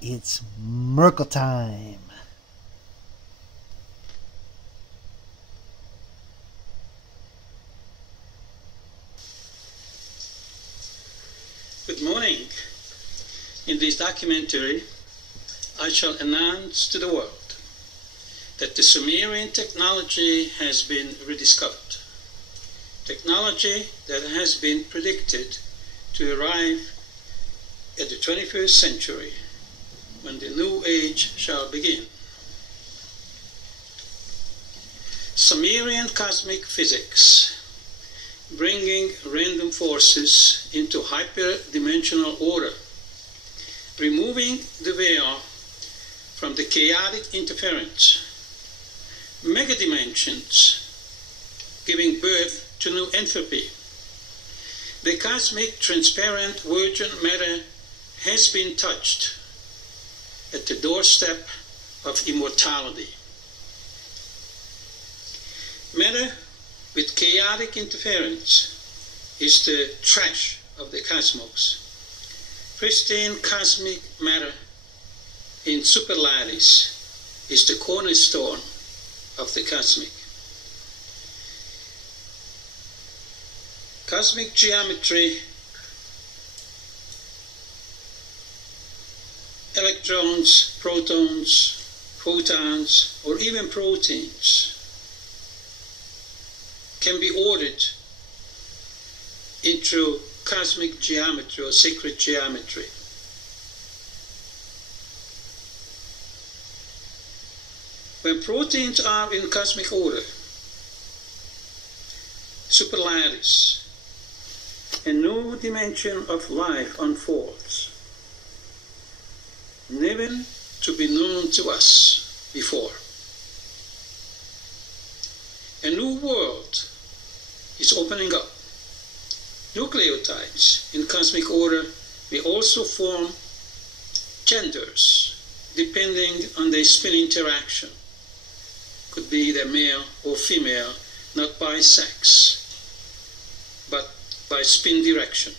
It's Merkl time. Good morning. In this documentary, I shall announce to the world that the Sumerian technology has been rediscovered. Technology that has been predicted to arrive at the 21st century when the new age shall begin. Sumerian cosmic physics, bringing random forces into hyperdimensional order, removing the veil from the chaotic interference, megadimensions giving birth to new entropy. The cosmic transparent virgin matter has been touched at the doorstep of immortality. Matter with chaotic interference is the trash of the cosmos. Pristine cosmic matter in superlattice is the cornerstone of the cosmic. Cosmic geometry, electrons, protons, photons, or even proteins can be ordered into cosmic geometry or sacred geometry. When proteins are in cosmic order, superlattice, a new dimension of life unfolds, never to be known to us before. A new world is opening up. Nucleotides in cosmic order may also form genders depending on their spin interaction. Could be either male or female, not by sex, but by spin direction.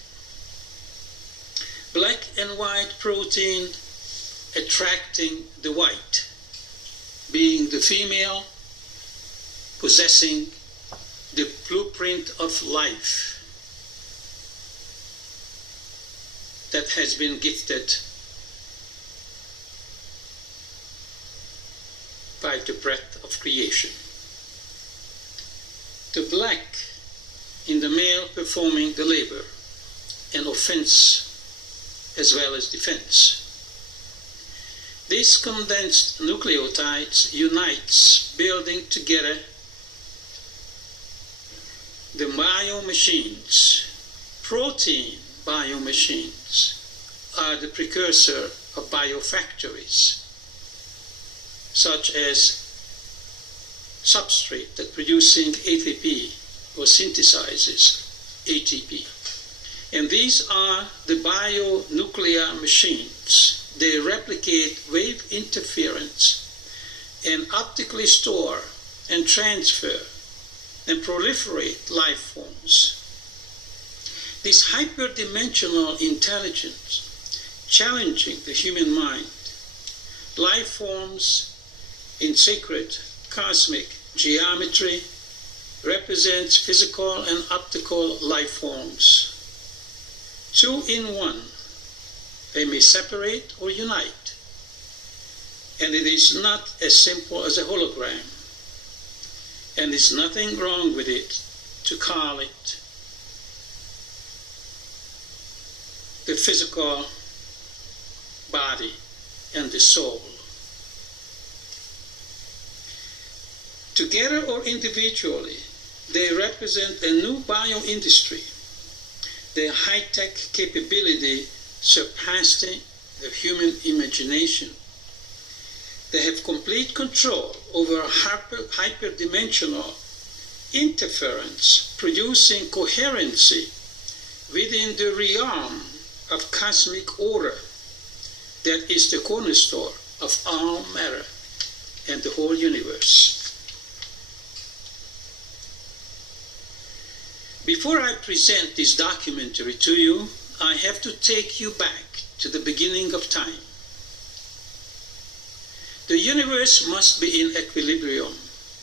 Black and white protein attracting the white, being the female, possessing the blueprint of life that has been gifted by the breath of creation. The black in the male performing the labor and offense as well as defense. These condensed nucleotides unites, building together the biomachines. Protein biomachines are the precursor of biofactories, such as substrate that producing ATP or synthesizes ATP. And these are the bionuclear machines. They replicate wave interference and optically store and transfer and proliferate life forms. This hyperdimensional intelligence challenging the human mind. Life forms in sacred cosmic geometry represents physical and optical life forms. Two in one. They may separate or unite. And it is not as simple as a hologram. And there's nothing wrong with it to call it the physical body and the soul. Together or individually, they represent a new bio-industry. Their high-tech capability surpassing the human imagination. They have complete control over hyperdimensional interference, producing coherency within the realm of cosmic order that is the cornerstone of all matter and the whole universe. Before I present this documentary to you, I have to take you back to the beginning of time. The universe must be in equilibrium.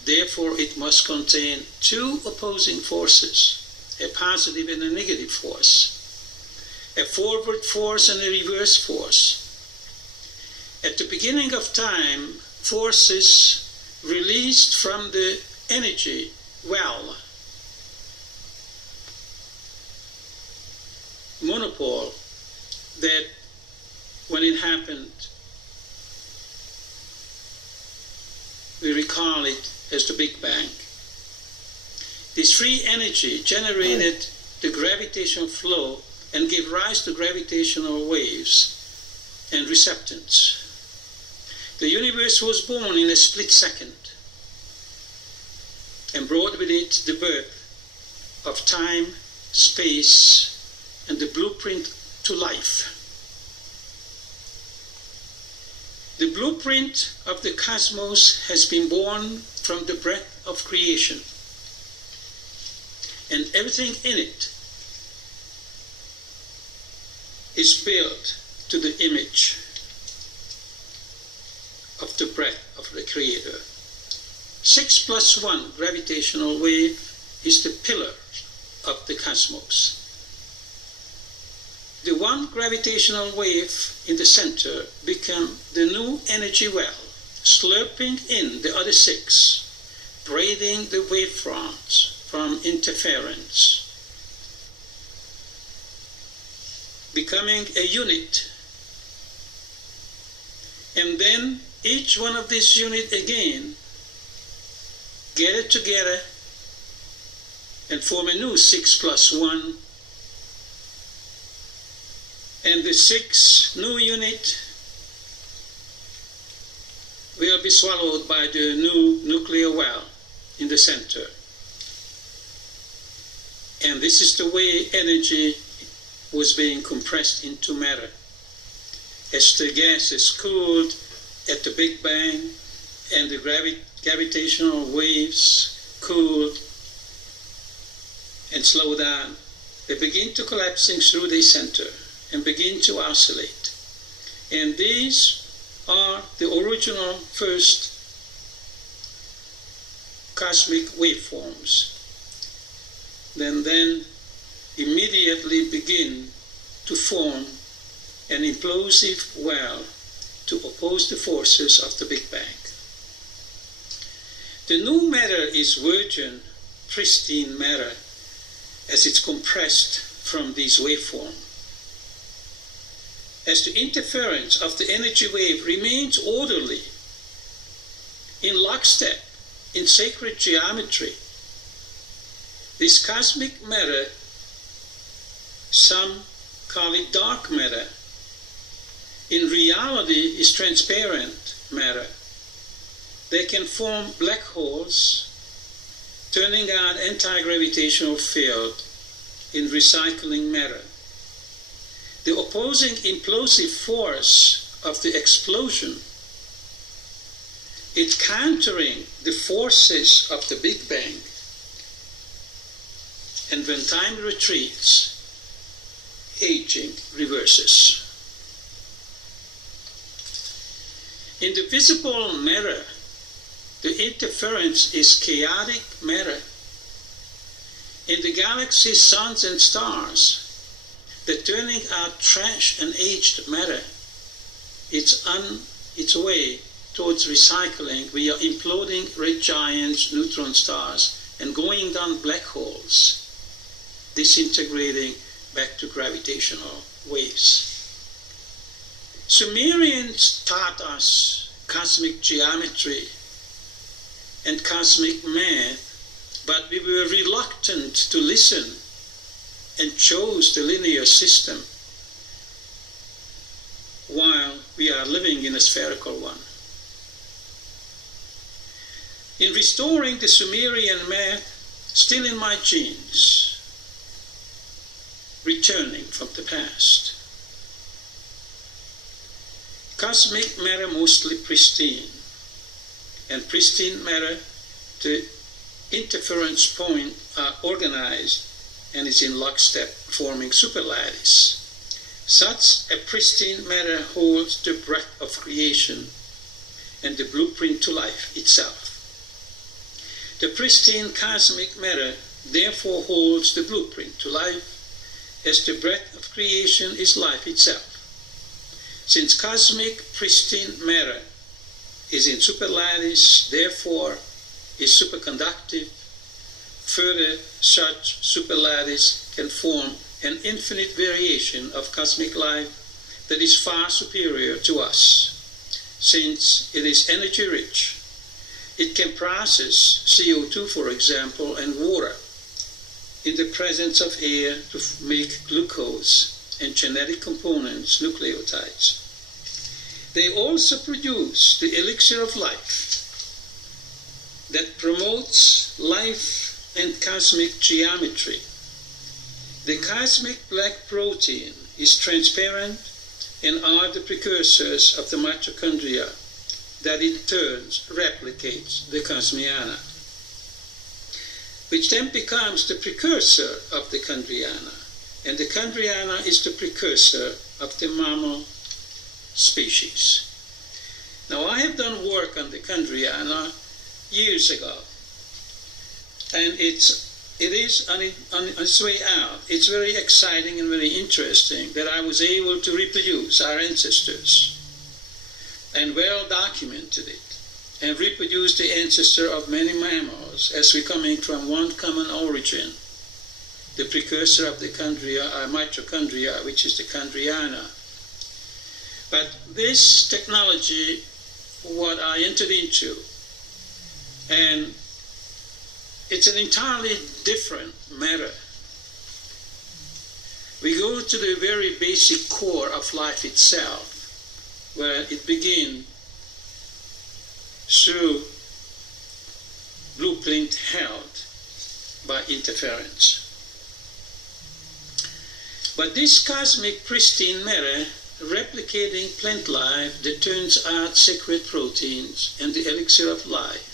Therefore, it must contain two opposing forces, a positive and a negative force, a forward force and a reverse force. At the beginning of time, forces released from the energy well, monopole, that when it happened, we recall it as the Big Bang. This free energy generated the gravitational flow and gave rise to gravitational waves and receptance. The universe was born in a split second and brought with it the birth of time, space, and the blueprint to life. The blueprint of the cosmos has been born from the breath of creation, and everything in it is built to the image of the breath of the Creator. 6 + 1 gravitational wave is the pillar of the cosmos. The one gravitational wave in the center became the new energy well, slurping in the other 6, braiding the wavefront from interference, becoming a unit. And then each one of these units again get it together and form a new 6 + 1. And the 6 new unit will be swallowed by the new nuclear well in the center. And this is the way energy was being compressed into matter. As the gas is cooled at the Big Bang and the gravitational waves cooled and slow down, they begin to collapsing through the center and begin to oscillate. And these are the original first cosmic waveforms. Then immediately begin to form an implosive well to oppose the forces of the Big Bang. The new matter is virgin, pristine matter as it's compressed from these waveforms. As the interference of the energy wave remains orderly, in lockstep, in sacred geometry, this cosmic matter, some call it dark matter, in reality is transparent matter. They can form black holes, turning on anti-gravitational field in recycling matter. The opposing implosive force of the explosion, it's countering the forces of the Big Bang. And when time retreats, aging reverses. In the visible matter, the interference is chaotic matter. In the galaxies, suns and stars, they're turning out trash and aged matter. It's on its way towards recycling via imploding red giants, neutron stars, and going down black holes, disintegrating back to gravitational waves. Sumerians taught us cosmic geometry and cosmic math, but we were reluctant to listen and chose the linear system while we are living in a spherical one. In restoring the Sumerian math, still in my genes, returning from the past. Cosmic matter mostly pristine, and pristine matter, the interference points are organized and is in lockstep, forming superlattice. Such a pristine matter holds the breath of creation and the blueprint to life itself. The pristine cosmic matter therefore holds the blueprint to life, as the breath of creation is life itself. Since cosmic pristine matter is in superlattice, therefore is superconductive, further such superlattice can form an infinite variation of cosmic life that is far superior to us, since it is energy rich. It can process CO2, for example, and water in the presence of air to make glucose and genetic components, nucleotides. They also produce the elixir of life that promotes life and cosmic geometry. The cosmic black protein is transparent and are the precursors of the mitochondria that in turn replicates the cosmiana, which then becomes the precursor of the chondriana, and the chondriana is the precursor of the mammal species. Now, I have done work on the chondriana years ago, and it is on its way out. It's very exciting and very interesting that I was able to reproduce our ancestors and well documented it, and reproduce the ancestor of many mammals as we're coming from one common origin, the precursor of the mitochondria, which is the chondriana. But this technology, what I entered into, and it's an entirely different matter. We go to the very basic core of life itself, where it begins through blueprint held by interference. But this cosmic pristine matter replicating plant life that turns out sacred proteins and the elixir of life.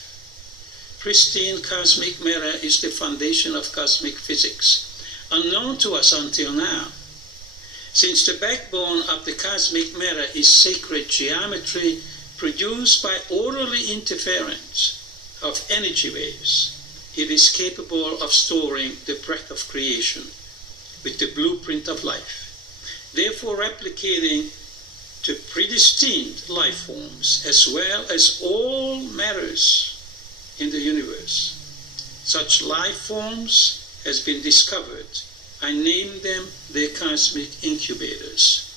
Pristine cosmic matter is the foundation of cosmic physics, unknown to us until now. Since the backbone of the cosmic matter is sacred geometry produced by orderly interference of energy waves, it is capable of storing the breath of creation with the blueprint of life, therefore replicating to predestined life forms as well as all matters in the universe. Such life forms has been discovered. I named them the cosmic incubators.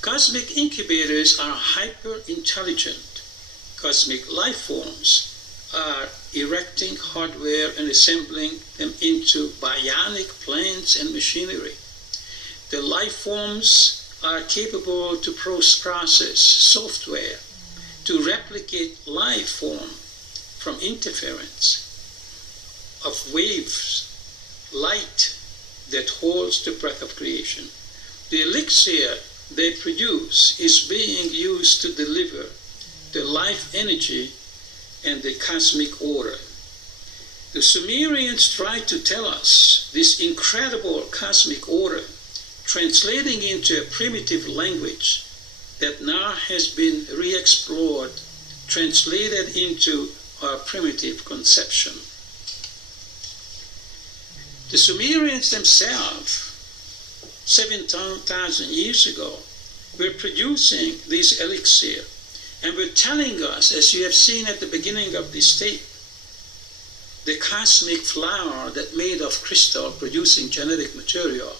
Cosmic incubators are hyper-intelligent. Cosmic life forms are erecting hardware and assembling them into bionic plants and machinery. The life forms are capable to process software to replicate life form from interference of waves, light that holds the breath of creation. The elixir they produce is being used to deliver the life energy and the cosmic order. The Sumerians tried to tell us this incredible cosmic order, translating into a primitive language that now has been re-explored, translated into our primitive conception. The Sumerians themselves, 7,000 years ago, were producing this elixir and were telling us, as you have seen at the beginning of this tape, the cosmic flower that made of crystal producing genetic material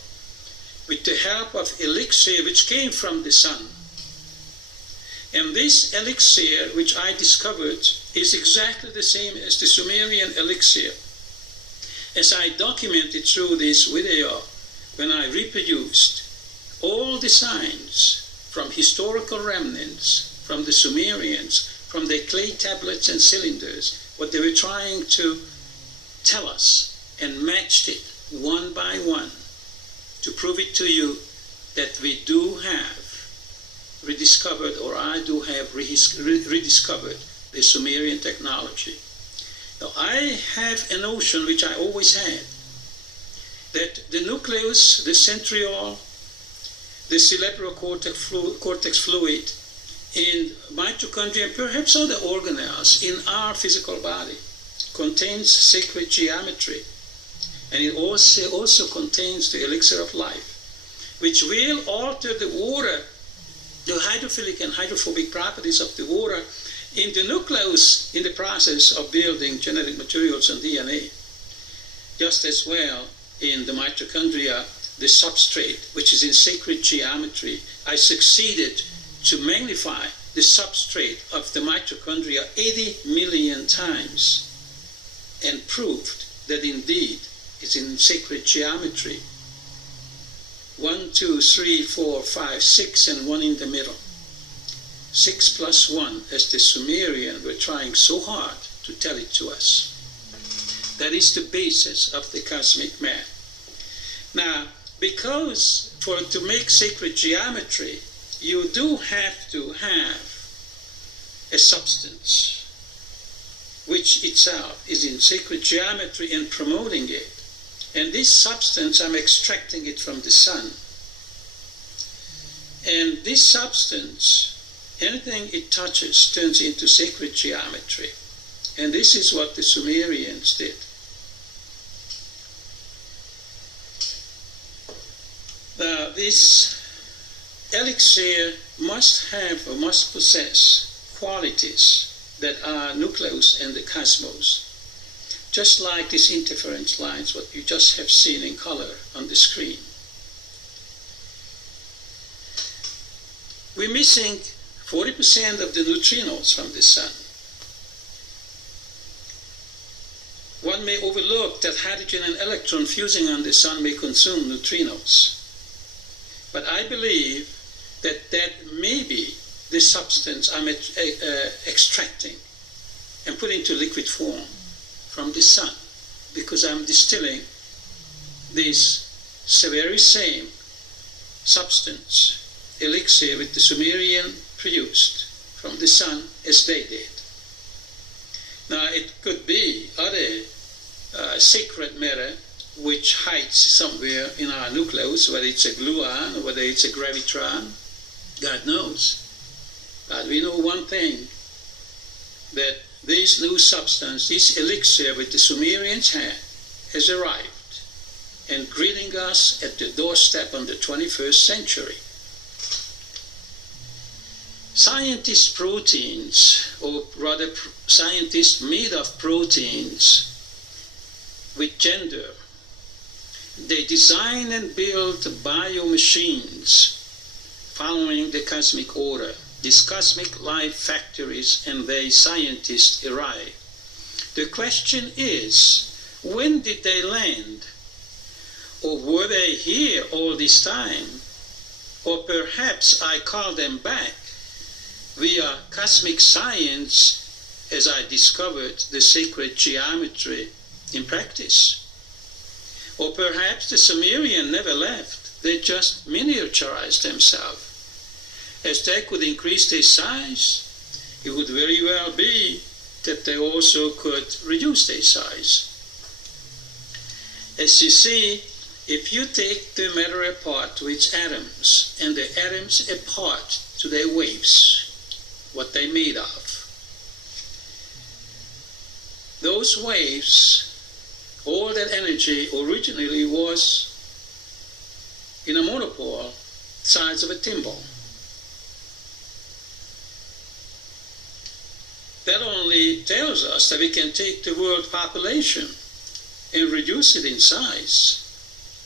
with the help of elixir which came from the sun. And this elixir which I discovered is exactly the same as the Sumerian elixir. As I documented through this video, when I reproduced all the signs from historical remnants, from the Sumerians, from their clay tablets and cylinders, what they were trying to tell us, and matched it one by one to prove it to you that we do have rediscovered, or I do have rediscovered the Sumerian technology. Now, I have a notion which I always had, that the nucleus, the centriole, the cerebrocortex fluid in mitochondria and perhaps other organelles in our physical body contains sacred geometry, and it also contains the elixir of life, which will alter the water, the hydrophilic and hydrophobic properties of the water in the nucleus in the process of building genetic materials and DNA. Just as well in the mitochondria, the substrate, which is in sacred geometry, I succeeded to magnify the substrate of the mitochondria 80 million times and proved that indeed it's in sacred geometry. 1, 2, 3, 4, 5, 6, and 1 in the middle. 6 plus 1, as the Sumerians were trying so hard to tell it to us. That is the basis of the cosmic math. Now, because to make sacred geometry, you do have to have a substance, which itself is in sacred geometry and promoting it. And this substance, I'm extracting it from the sun. And this substance, anything it touches turns into sacred geometry. And this is what the Sumerians did. Now, this elixir must have or must possess qualities that are nucleus and the cosmos. Just like these interference lines, what you just have seen in color on the screen. We're missing 40% of the neutrinos from the sun. One may overlook that hydrogen and electron fusing on the sun may consume neutrinos. But I believe that that may be the substance I'm extracting and put into liquid form from the sun, because I'm distilling this very same substance, elixir, which the Sumerian produced from the sun as they did. Now, it could be other sacred matter which hides somewhere in our nucleus, whether it's a gluon or whether it's a gravitron, God knows. But we know one thing, that this new substance, this elixir which the Sumerians had, has arrived and greeting us at the doorstep on the 21st century. Scientist proteins, or rather scientists made of proteins with gender, they design and build biomachines following the cosmic order. These cosmic life factories, and they scientists arrive. The question is, when did they land? Or were they here all this time? Or perhaps I call them back via cosmic science as I discovered the sacred geometry in practice. Or perhaps the Sumerian never left, they just miniaturized themselves. As they could increase their size, it would very well be that they also could reduce their size. As you see, if you take the matter apart to its atoms, and the atoms apart to their waves, what they're made of, those waves, all that energy originally was in a monopole size of a thimble. That only tells us that we can take the world population and reduce it in size,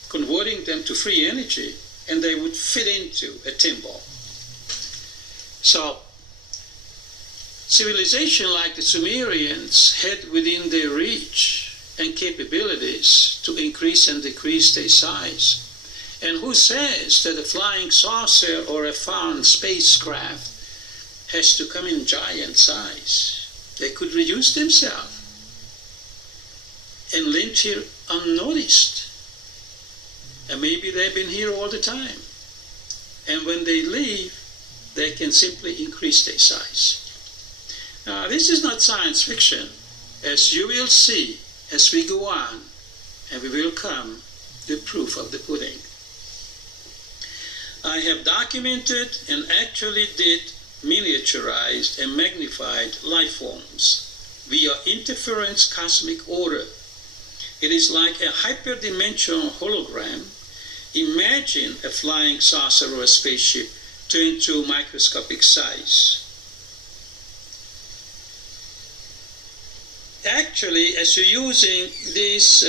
converting them to free energy, and they would fit into a thimble. So, civilization like the Sumerians had within their reach and capabilities to increase and decrease their size. And who says that a flying saucer or a foreign spacecraft has to come in giant size? They could reduce themselves and live here unnoticed. And maybe they've been here all the time. And when they leave, they can simply increase their size. Now, this is not science fiction. As you will see as we go on, and we will come the proof of the pudding. I have documented and actually did miniaturized and magnified life forms via interference cosmic order. It is like a hyperdimensional hologram. Imagine a flying saucer or a spaceship turned to microscopic size. Actually, as you're using these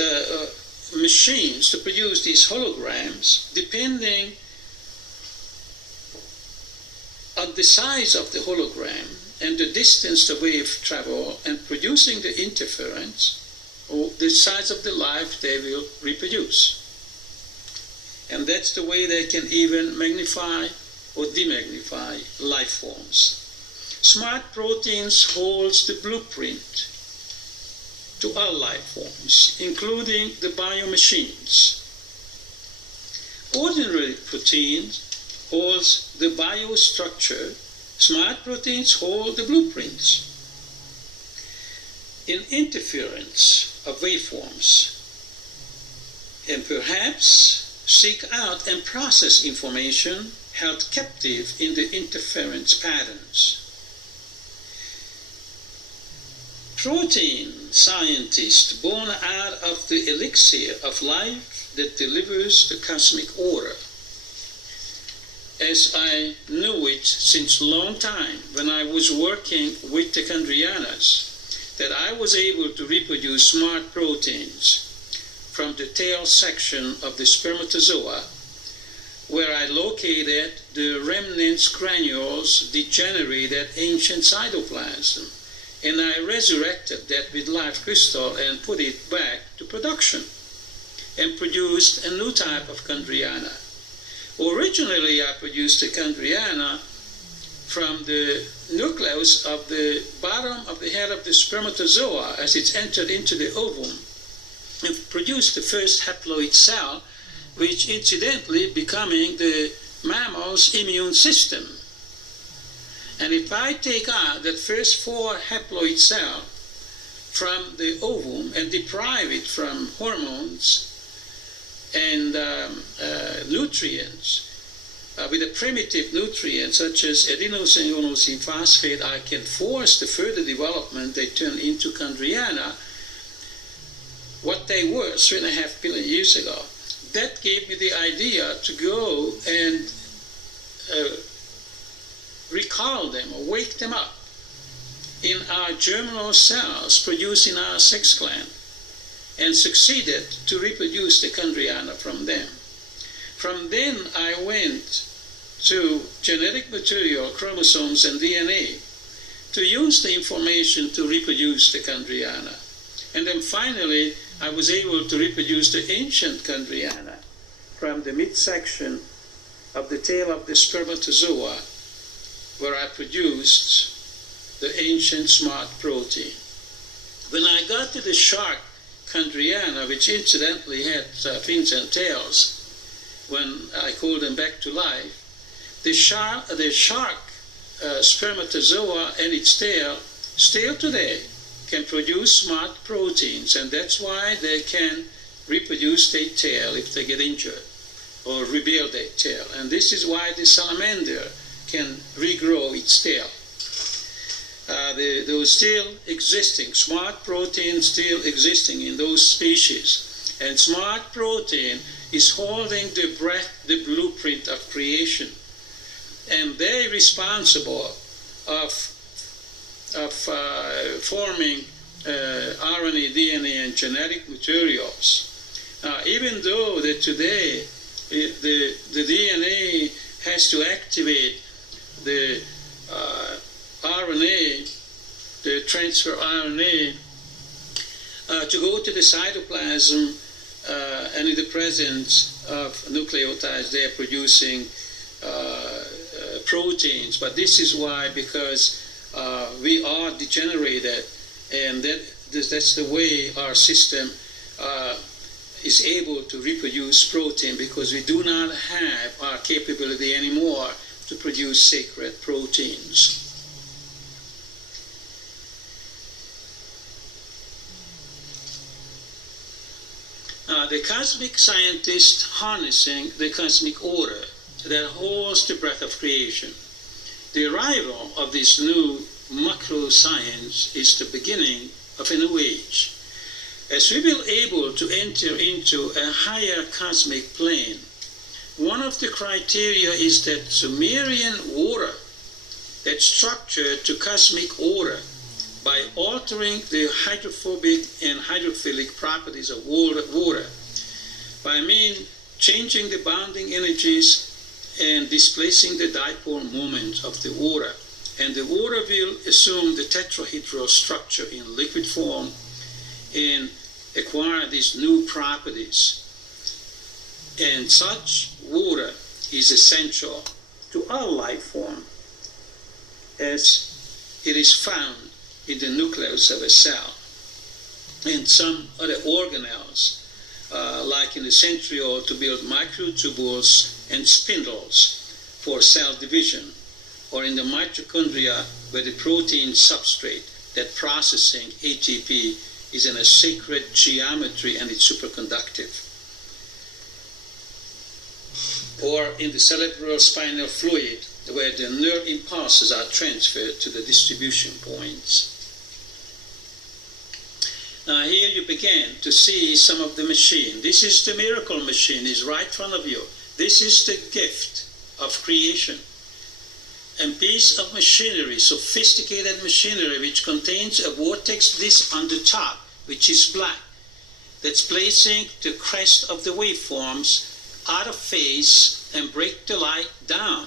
machines to produce these holograms, depending on the size of the hologram and the distance the wave travel and producing the interference, or the size of the life they will reproduce. And that's the way they can even magnify or demagnify life forms. Smart proteins holds the blueprint to all life forms, including the biomachines. Ordinary proteins holds the biostructure. Smart proteins hold the blueprints. In interference of waveforms, and perhaps seek out and process information held captive in the interference patterns. Protein scientists born out of the elixir of life that delivers the cosmic order. As I knew it since a long time when I was working with the Chondrianas, that I was able to reproduce smart proteins from the tail section of the spermatozoa, where I located the remnants granules degenerated ancient cytoplasm, and I resurrected that with live crystal and put it back to production and produced a new type of Chondriana. Originally, I produced the Chondriana from the nucleus of the bottom of the head of the spermatozoa as it's entered into the ovum, and produced the first haploid cell, which incidentally becoming the mammal's immune system. And if I take out that first 4 haploid cell from the ovum and deprive it from hormones and nutrients, with a primitive nutrient such as adenosine inosine phosphate, I can force the further development. They turn into Chondriana, what they were 3.5 billion years ago. That gave me the idea to go and recall them or wake them up in our germinal cells producing our sex gland, and succeeded to reproduce the Chondriana from them. From then I went to genetic material, chromosomes and DNA, to use the information to reproduce the Chondriana. And then finally I was able to reproduce the ancient Chondriana from the midsection of the tail of the spermatozoa, where I produced the ancient smart protein. When I got to the shark Chondriana, which incidentally had fins and tails, when I called them back to life, the shark spermatozoa and its tail still today can produce smart proteins, and that's why they can reproduce their tail if they get injured or rebuild their tail. And this is why the salamander can regrow its tail. Those still existing, smart proteins still existing in those species. And smart protein is holding the blueprint of creation. And they're responsible of forming RNA, DNA, and genetic materials. Even though that today the DNA has to activate the RNA, the transfer RNA, to go to the cytoplasm, and in the presence of nucleotides, they are producing proteins. But this is why, because we are degenerated, and that's the way our system is able to reproduce protein, because we do not have our capability anymore to produce sacred proteins. The cosmic scientist harnessing the cosmic order that holds the breath of creation. The arrival of this new macro science is the beginning of a new age. As we will able to enter into a higher cosmic plane, one of the criteria is that Sumerian order that's structured to cosmic order by altering the hydrophobic and hydrophilic properties of water, by changing the bonding energies and displacing the dipole moment of the water. And the water will assume the tetrahedral structure in liquid form and acquire these new properties. And such water is essential to all life form, as it is found in the nucleus of a cell and some other organelles, like in the centriole to build microtubules and spindles for cell division, or in the mitochondria where the protein substrate that processing ATP is in a sacred geometry and it's superconductive. Or in the cerebral spinal fluid where the nerve impulses are transferred to the distribution points. Now here you begin to see some of the machine. This is the miracle machine, is right in front of you. This is the gift of creation. A piece of machinery, sophisticated machinery, which contains a vortex disc on the top, which is black, that's placing the crest of the waveforms out of phase and break the light down.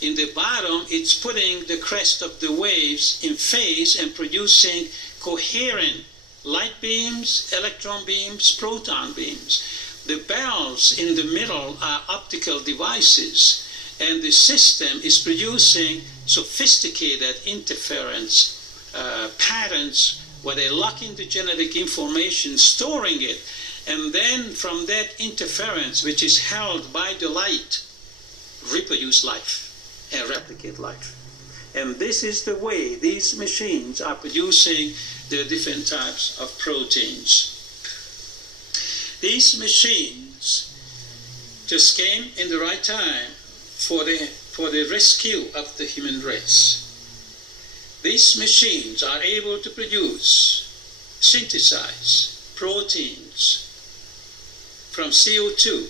In the bottom, it's putting the crest of the waves in phase and producing coherent light beams, electron beams, proton beams. The bells in the middle are optical devices, and the system is producing sophisticated interference patterns where they're locking the genetic information, storing it, and then from that interference, which is held by the light, reproduce life and replicate life. And this is the way these machines are producing the different types of proteins. These machines just came in the right time for the rescue of the human race. These machines are able to produce, synthesize proteins from CO2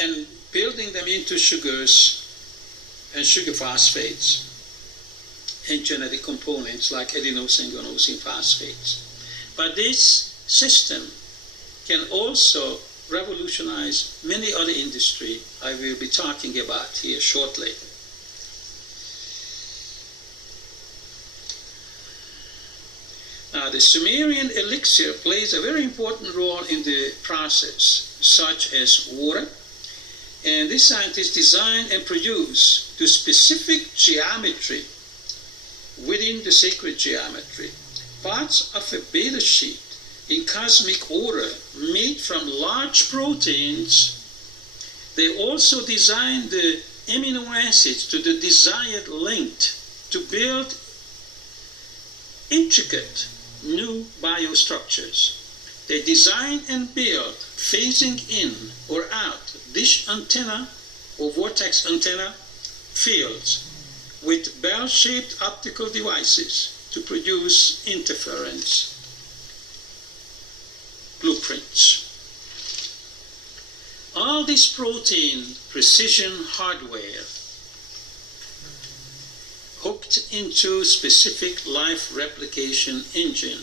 and building them into sugars and sugar phosphates and genetic components like adenosine, guanosine phosphates. But this system can also revolutionize many other industry I will be talking about here shortly. Now, the Sumerian elixir plays a very important role in the process, such as water. And this scientist designed and produced the specific geometry within the sacred geometry, parts of a beta sheet in cosmic order made from large proteins. They also designed the amino acids to the desired length to build intricate new biostructures. They design and build phasing in or out dish antenna or vortex antenna fields with bell-shaped optical devices to produce interference blueprints. All this protein precision hardware hooked into specific life replication engine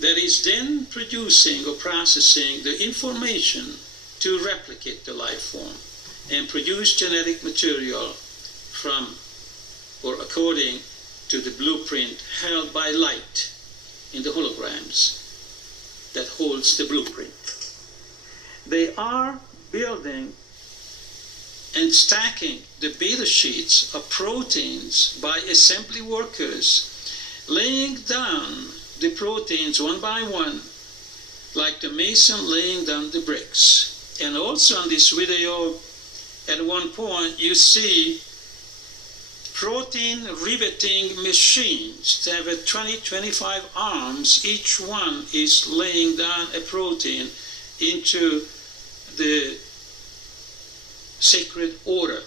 that is then producing or processing the information to replicate the life form and produce genetic material from or according to the blueprint held by light in the holograms that holds the blueprint. They are building and stacking the beta sheets of proteins by assembly workers, laying down the proteins one by one, like the mason laying down the bricks. And also on this video, at one point, you see protein riveting machines that have 20-25 arms. Each one is laying down a protein into the sacred order.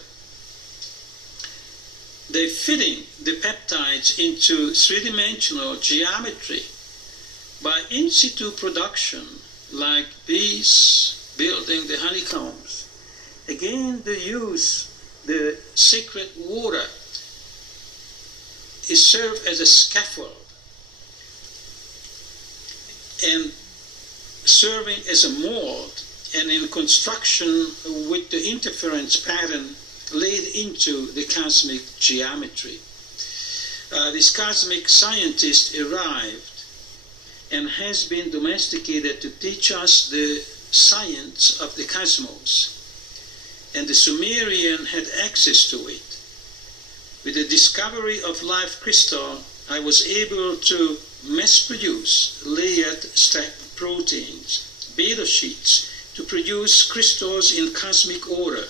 They're fitting the peptides into three-dimensional geometry by in situ production, like bees building the honeycombs. Again, they use the sacred water. It serves as a scaffold and serving as a mold, and in construction with the interference pattern laid into the cosmic geometry. This cosmic scientist arrived and has been domesticated to teach us the science of the cosmos. And the Sumerian had access to it. With the discovery of live crystal, I was able to mass produce layered stacked proteins, beta sheets, to produce crystals in cosmic order.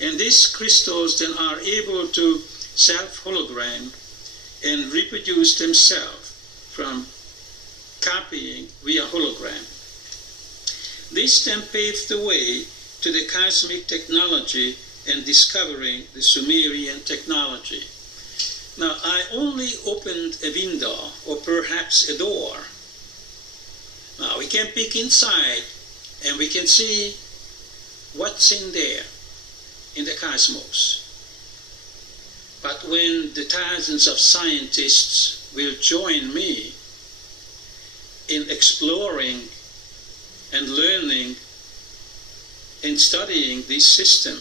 And these crystals then are able to self-hologram and reproduce themselves from copying via hologram. This then paved the way to the cosmic technology and discovering the Sumerian technology. Now, I only opened a window or perhaps a door. Now, we can peek inside and we can see what's in there in the cosmos. But when the thousands of scientists will join me in exploring and learning and studying this system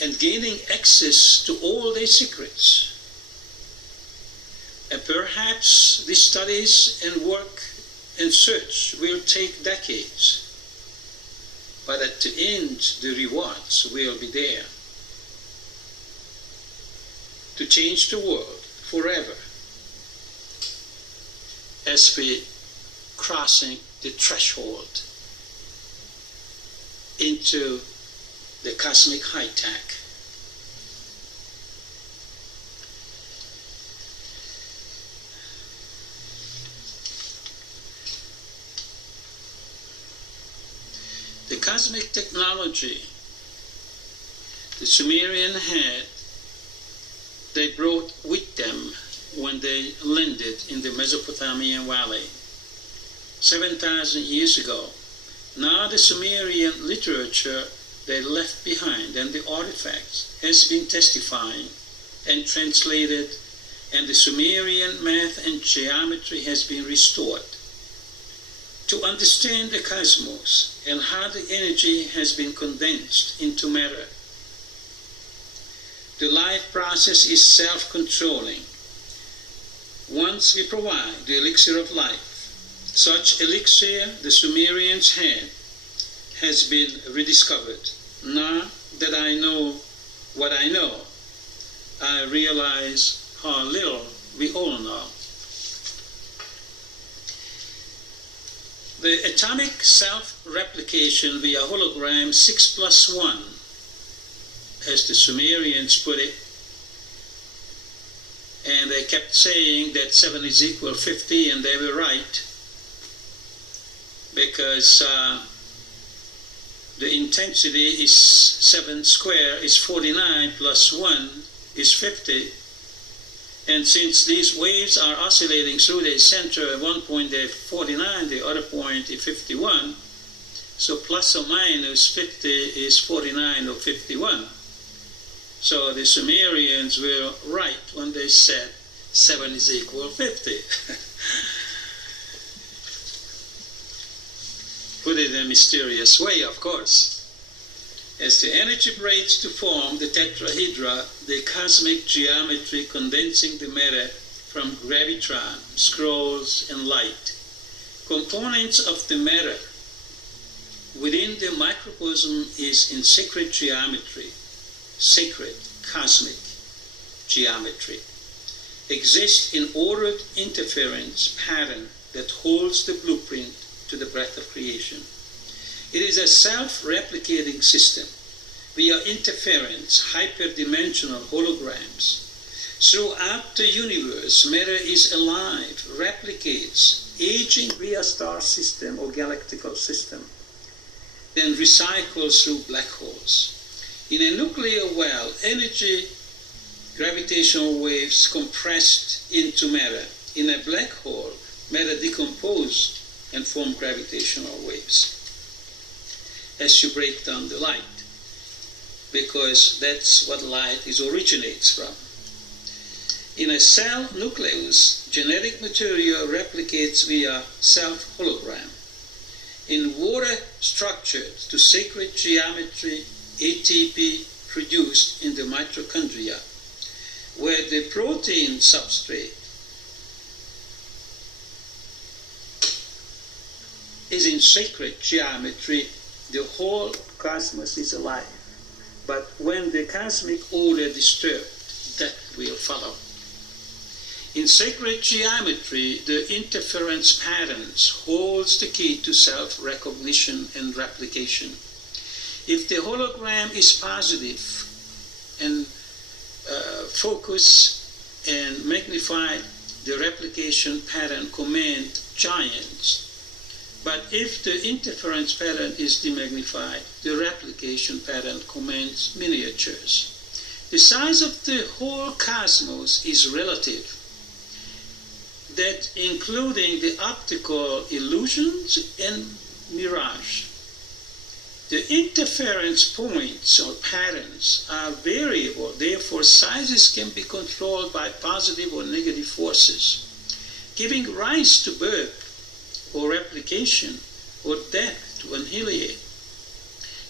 and gaining access to all their secrets, and perhaps these studies and work and search will take decades, but at the end the rewards will be there to change the world forever as we crossing the threshold into the cosmic high-tech. The cosmic technology the Sumerian had, they brought with them when they landed in the Mesopotamian valley 7,000 years ago. Now the Sumerian literature they left behind and the artifacts has been testifying and translated, and the Sumerian math and geometry has been restored. To understand the cosmos and how the energy has been condensed into matter, the life process is self-controlling. Once we provide the elixir of life, such elixir the Sumerians had has been rediscovered. Now that I know what I know, I realize how little we all know. The atomic self-replication via hologram 6+1, as the Sumerians put it, and they kept saying that 7 is equal 50, and they were right, because the intensity is 7 squared is 49 plus 1 is 50. And since these waves are oscillating through their center, at one point they're 49, the other point is 51. So plus or minus 50 is 49 or 51. So the Sumerians were right when they said 7 is equal 50. Put it in a mysterious way, of course. As the energy breaks to form the tetrahedra, the cosmic geometry condensing the matter from gravitron, scrolls, and light, components of the matter within the microcosm is in sacred geometry, sacred cosmic geometry, exists in ordered interference pattern that holds the blueprint to the breath of creation. It is a self-replicating system via interference, hyperdimensional holograms. Throughout the universe, matter is alive, replicates, aging via star system or galactical system, then recycles through black holes. In a nuclear well, energy, gravitational waves compressed into matter. In a black hole, matter decomposed and form gravitational waves as you break down the light, because that's what light originates from. In a cell nucleus, genetic material replicates via self-hologram. In water structures to sacred geometry, ATP produced in the mitochondria, where the protein substrate is in sacred geometry, the whole cosmos is alive. But when the cosmic order disturbed, death will follow. In sacred geometry, the interference patterns holds the key to self-recognition and replication. If the hologram is positive and focus and magnified, the replication pattern command giants. But if the interference pattern is demagnified, the replication pattern commands miniatures. The size of the whole cosmos is relative, that including the optical illusions and mirage. The interference points or patterns are variable, therefore sizes can be controlled by positive or negative forces, giving rise to birth or replication or death to annihilate.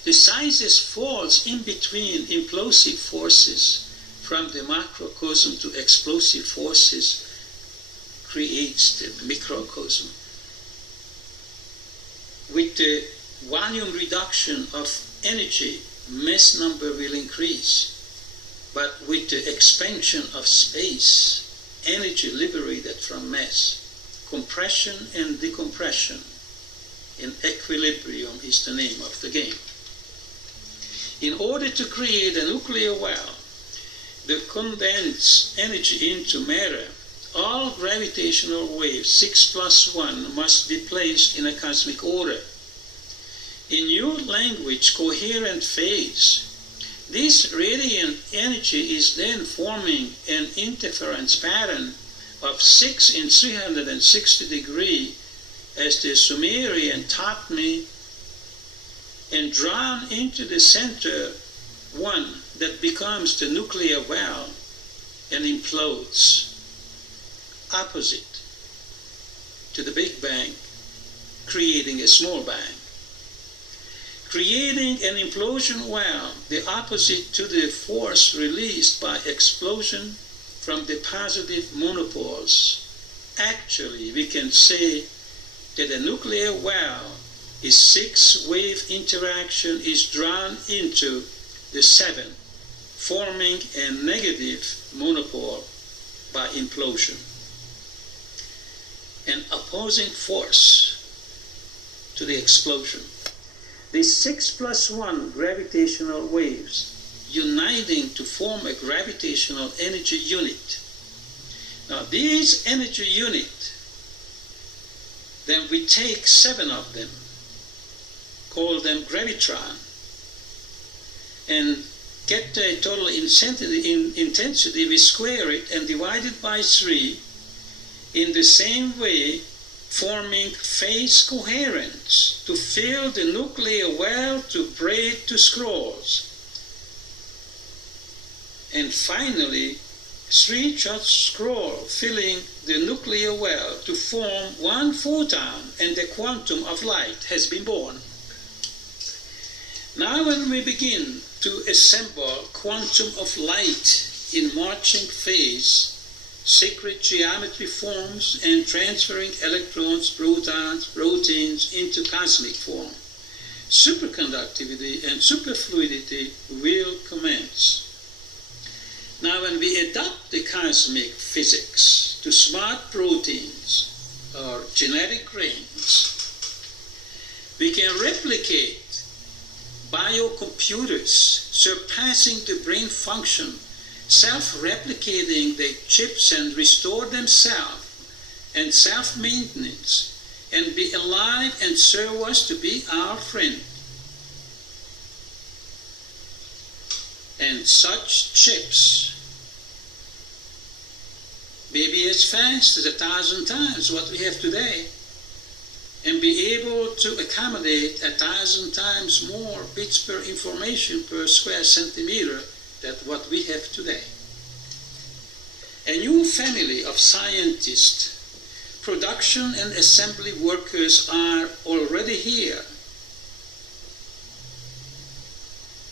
The sizes falls in between implosive forces from the macrocosm to explosive forces creates the microcosm. With the volume reduction of energy, mass number will increase. But with the expansion of space, energy liberated from mass, compression and decompression in equilibrium is the name of the game. In order to create a nuclear well, the condense energy into matter, all gravitational waves 6 plus 1 must be placed in a cosmic order. In your language, coherent phase, this radiant energy is then forming an interference pattern of 6 in 360 degrees, as the Sumerian taught me, and drawn into the center one that becomes the nuclear well and implodes, opposite to the Big Bang, creating a small bang. Creating an implosion well, the opposite to the force released by explosion from the positive monopoles. Actually, we can say that a nuclear well is 6-wave interaction is drawn into the 7, forming a negative monopole by implosion. An opposing force to the explosion. These 6 plus 1 gravitational waves uniting to form a gravitational energy unit. Now these energy unit, then we take 7 of them, call them gravitron, and get the total intensity, we square it and divide it by 3, in the same way forming phase coherence to fill the nuclear well to braid to scrolls. And finally, 3 such scrolls filling the nuclear well to form 1 photon, and the quantum of light has been born. Now when we begin to assemble quantum of light in marching phase, sacred geometry forms and transferring electrons, protons, proteins into cosmic form, superconductivity and superfluidity will commence. Now when we adopt the cosmic physics to smart proteins or genetic grains, we can replicate biocomputers surpassing the brain function, self-replicating their chips and restore themselves, and self-maintenance, and be alive and serve us to be our friend. And such chips may be as fast as 1,000 times what we have today, and be able to accommodate 1,000 times more bits per information per square centimeter than what we have today. A new family of scientists, production and assembly workers are already here.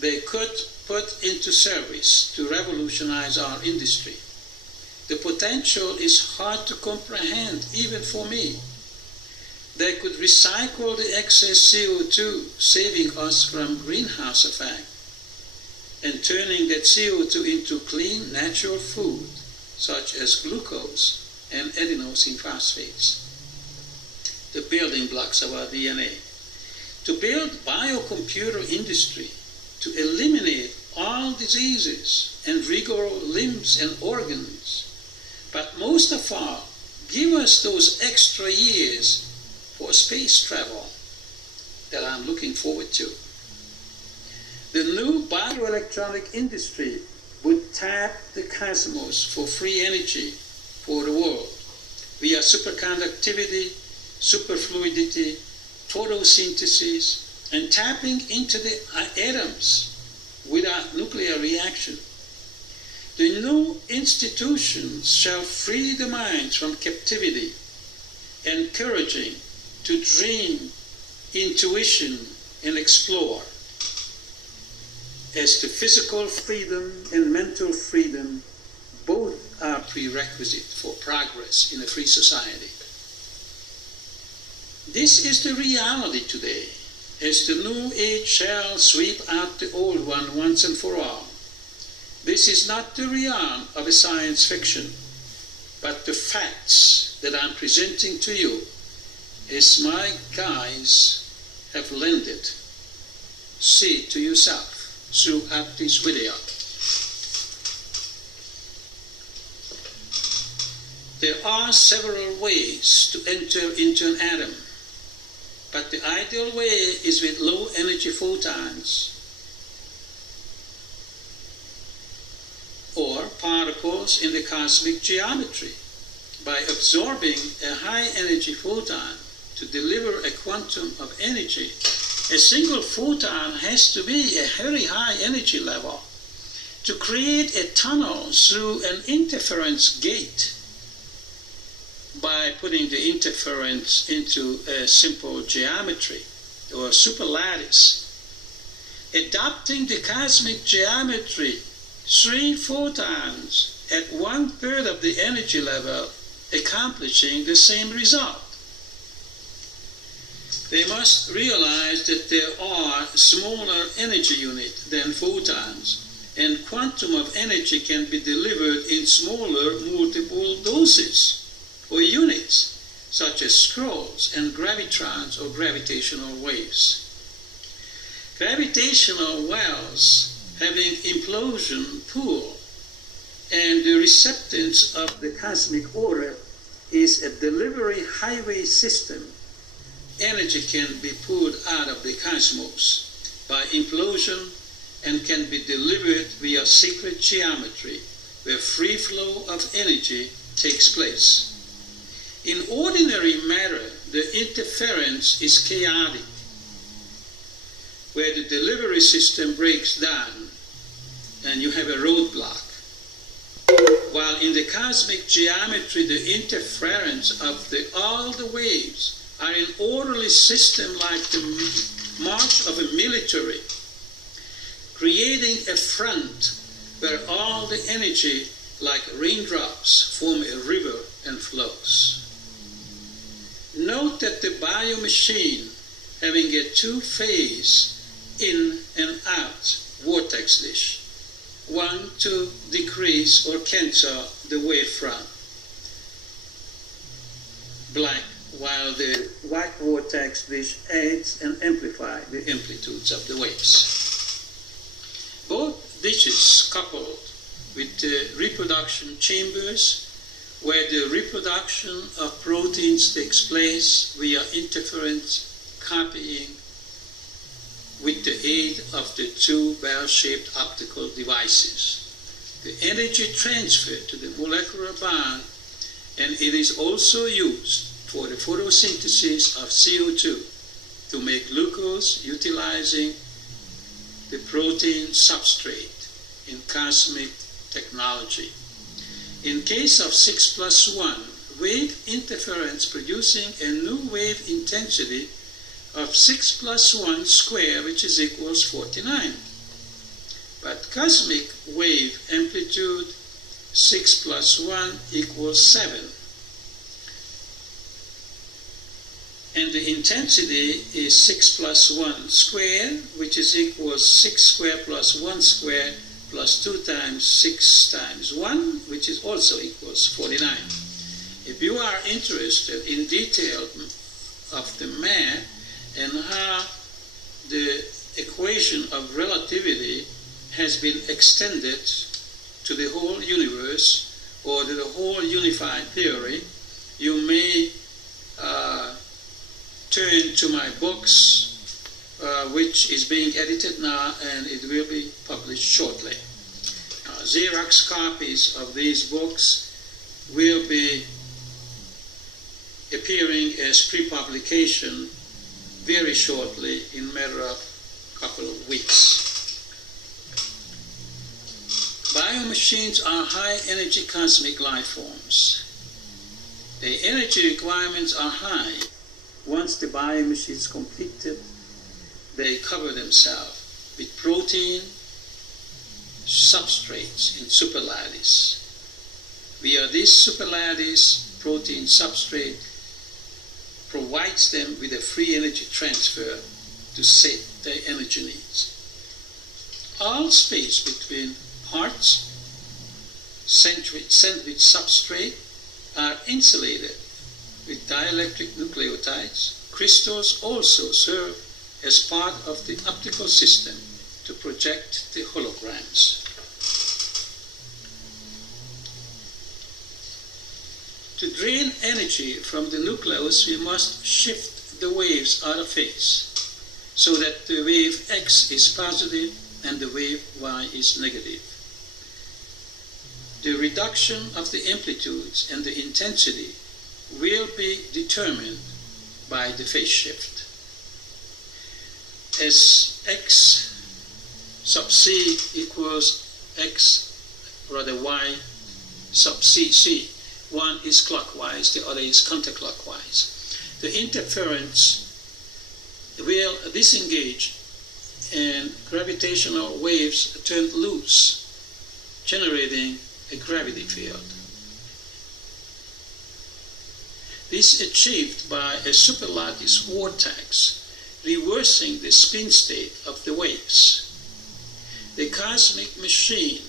They could put into service to revolutionize our industry. The potential is hard to comprehend, even for me. They could recycle the excess CO2, saving us from greenhouse effect, and turning that CO2 into clean, natural food, such as glucose and adenosine phosphates, the building blocks of our DNA. To build biocomputer industry, to eliminate all diseases and regrow limbs and organs, but most of all, give us those extra years for space travel that I'm looking forward to. The new bioelectronic industry would tap the cosmos for free energy for the world via superconductivity, superfluidity, photosynthesis, and tapping into the atoms without nuclear reaction. The new institutions shall free the minds from captivity, encouraging to dream, intuition, and explore, as the physical freedom and mental freedom both are prerequisite for progress in a free society. This is the reality today, as the new age shall sweep out the old one once and for all. This is not the realm of a science fiction, but the facts that I'm presenting to you as my guys have lended. See to yourself throughout this video. There are several ways to enter into an atom, but the ideal way is with low energy photons or particles in the cosmic geometry. By absorbing a high energy photon to deliver a quantum of energy, a single photon has to be a very high energy level to create a tunnel through an interference gate. By putting the interference into a simple geometry or superlattice, adopting the cosmic geometry, 3 photons at 1/3 of the energy level, accomplishing the same result. They must realize that there are smaller energy units than photons, and quantum of energy can be delivered in smaller multiple doses or units, such as scrolls and gravitrons or gravitational waves. Gravitational wells having implosion pool, and the receptance of the cosmic order is a delivery highway system. Energy can be pulled out of the cosmos by implosion and can be delivered via secret geometry, where free flow of energy takes place. In ordinary matter, the interference is chaotic, where the delivery system breaks down and you have a roadblock. While in the cosmic geometry, the interference of all the waves are an orderly system like the march of a military, creating a front where all the energy, like raindrops, form a river and flows. Note that the biomachine, having a 2-phase in and out vortex dish, one to decrease or cancel the wavefront, black, while the white vortex dish aids and amplifies the amplitudes of the waves. Both dishes coupled with the reproduction chambers, where the reproduction of proteins takes place via interference copying with the aid of the two bell-shaped optical devices. The energy transfer to the molecular bond, and it is also used for the photosynthesis of CO2 to make glucose, utilizing the protein substrate in cosmic technology. In case of 6+1, wave interference producing a new wave intensity of 6+1 square, which is equals 49. But cosmic wave amplitude 6+1 equals 7. And the intensity is 6+1 square, which is equals 6 square plus 1 square plus 2 times 6 times 1, which is also equals 49. If you are interested in detail of the math and how the equation of relativity has been extended to the whole universe or to the whole unified theory, you may turn to my books, which is being edited now, and it will be published shortly. Xerox copies of these books will be appearing as pre-publication very shortly, in a matter of a couple of weeks. Biomachines are high-energy cosmic life forms. The energy requirements are high. Once the biomachine is completed, they cover themselves with protein substrates in superlattice. Via this superlattice, protein substrate provides them with a free energy transfer to sate their energy needs. All space between parts sandwich substrate are insulated with dielectric nucleotides. Crystals also serve as part of the optical system to project the holograms. To drain energy from the nucleus, we must shift the waves out of phase so that the wave X is positive and the wave Y is negative. The reduction of the amplitudes and the intensity will be determined by the phase shift. As X sub C equals X, rather Y sub CC, one is clockwise, the other is counterclockwise. The interference will disengage and gravitational waves turn loose, generating a gravity field. This is achieved by a superlattice vortex, reversing the spin state of the waves. The cosmic machine,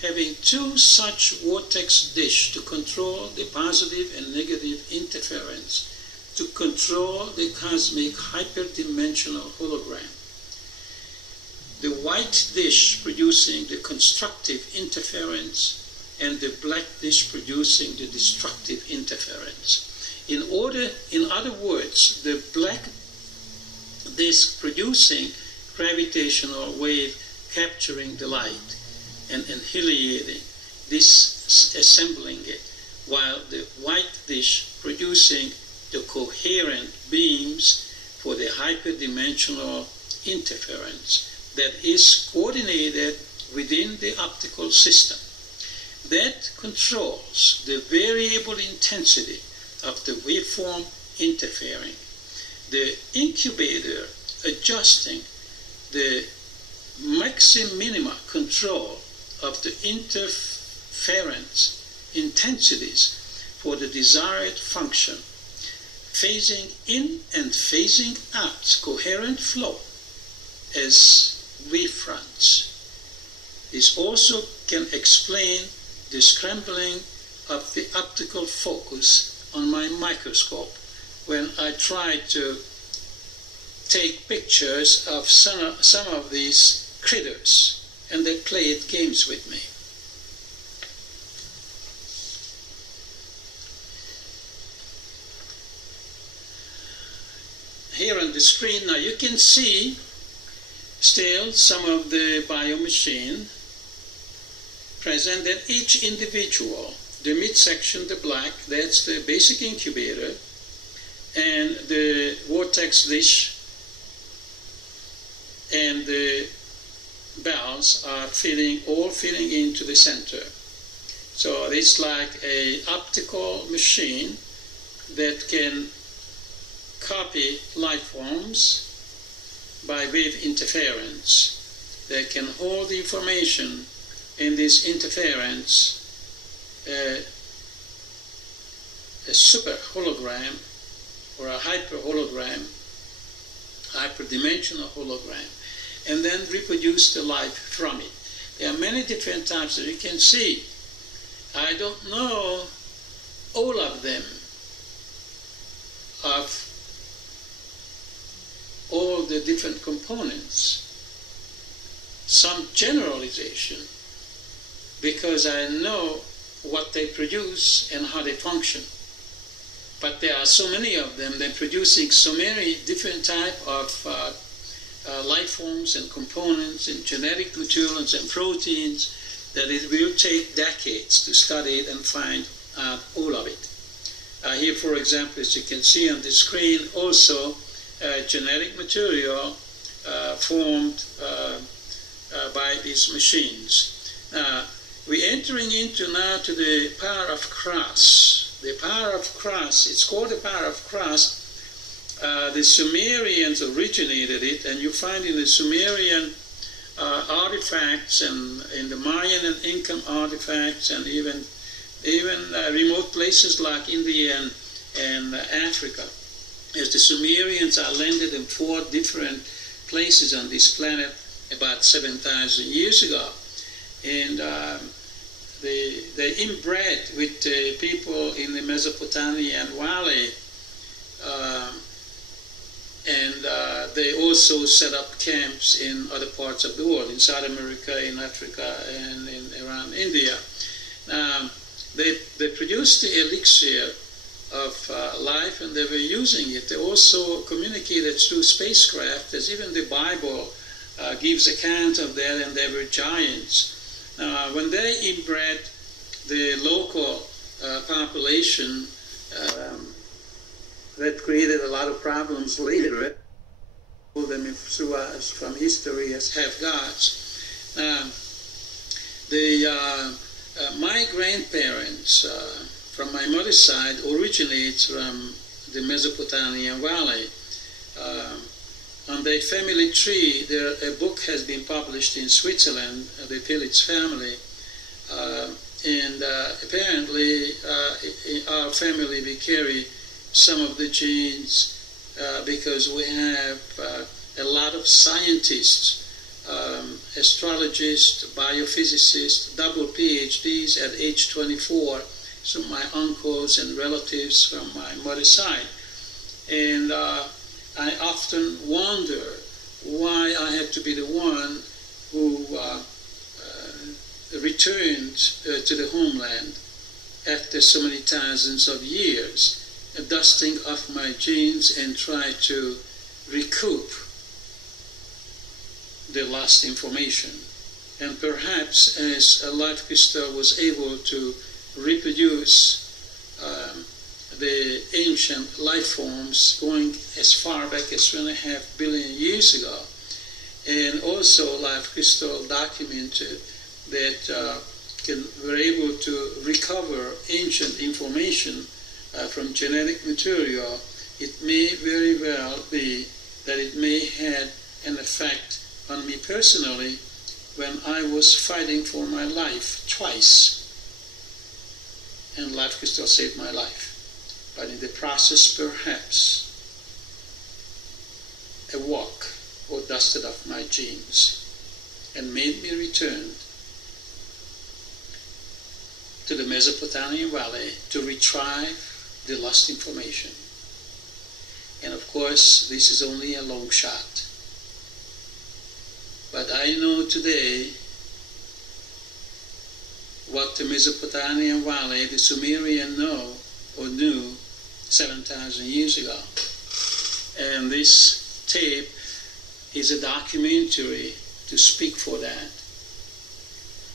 having two such vortex dishes to control the positive and negative interference, to control the cosmic hyperdimensional hologram. The white dish producing the constructive interference and the black dish producing the destructive interference. In other words, the black disk producing gravitational wave capturing the light and annihilating, disassembling it, while the white dish producing the coherent beams for the hyperdimensional interference that is coordinated within the optical system, that controls the variable intensity of the waveform interfering, the incubator adjusting the maximum control of the interference intensities for the desired function, phasing in and phasing out coherent flow as wavefronts. This also can explain the scrambling of the optical focus on my microscope when I tried to take pictures of some of these critters, and they played games with me. Here on the screen now you can see still some of the biomachine present, that each individual, the midsection, the black, that's the basic incubator, and the vortex dish and the bells are all feeding into the center. So it's like a optical machine that can copy life forms by wave interference. They can hold the information in this interference, a super hologram or a hyper hologram, hyperdimensional hologram, and then reproduce the life from it. There are many different types that you can see. I don't know all of them, of all the different components. Some generalization, because I know what they produce and how they function. But there are so many of them, they're producing so many different types of life forms and components and genetic materials and proteins that it will take decades to study it and find out all of it. Here, for example, as you can see on the screen, also genetic material formed by these machines. We're entering into now to the power of cross. The power of cross, it's called the power of cross. The Sumerians originated it, and you find in the Sumerian artifacts and in the Mayan and Incan artifacts, and even remote places like India and Africa, as the Sumerians are landed in 4 different places on this planet about 7,000 years ago. And they inbred with the people in the Mesopotamian Valley, and they also set up camps in other parts of the world, in South America, in Africa, and around India. They produced the elixir of life, and they were using it. They also communicated through spacecraft, as even the Bible gives account of that, and they were giants. When they inbred the local population, that created a lot of problems later. Pull them through us from history as half-gods. My grandparents, from my mother's side, originates from the Mesopotamian Valley. On their family tree, a book has been published in Switzerland, the Phillips family, and apparently in our family we carry some of the genes because we have a lot of scientists, astrologists, biophysicists, double PhDs at age 24, some of my uncles and relatives from my mother's side. And I often wonder why I had to be the one who returned to the homeland after so many thousands of years, dusting off my genes and try to recoup the lost information. And perhaps as a life crystal was able to reproduce the ancient life forms going as far back as 3.5 billion years ago, and also life crystal documented that were able to recover ancient information from genetic material, it may very well be that it may have an effect on me personally when I was fighting for my life twice, and life crystal saved my life. But in the process, perhaps a walk or dusted off my genes and made me return to the Mesopotamian Valley to retrieve the lost information. And of course, this is only a long shot. But I know today what the Mesopotamian Valley, the Sumerian knew 7,000 years ago. And this tape is a documentary to speak for that.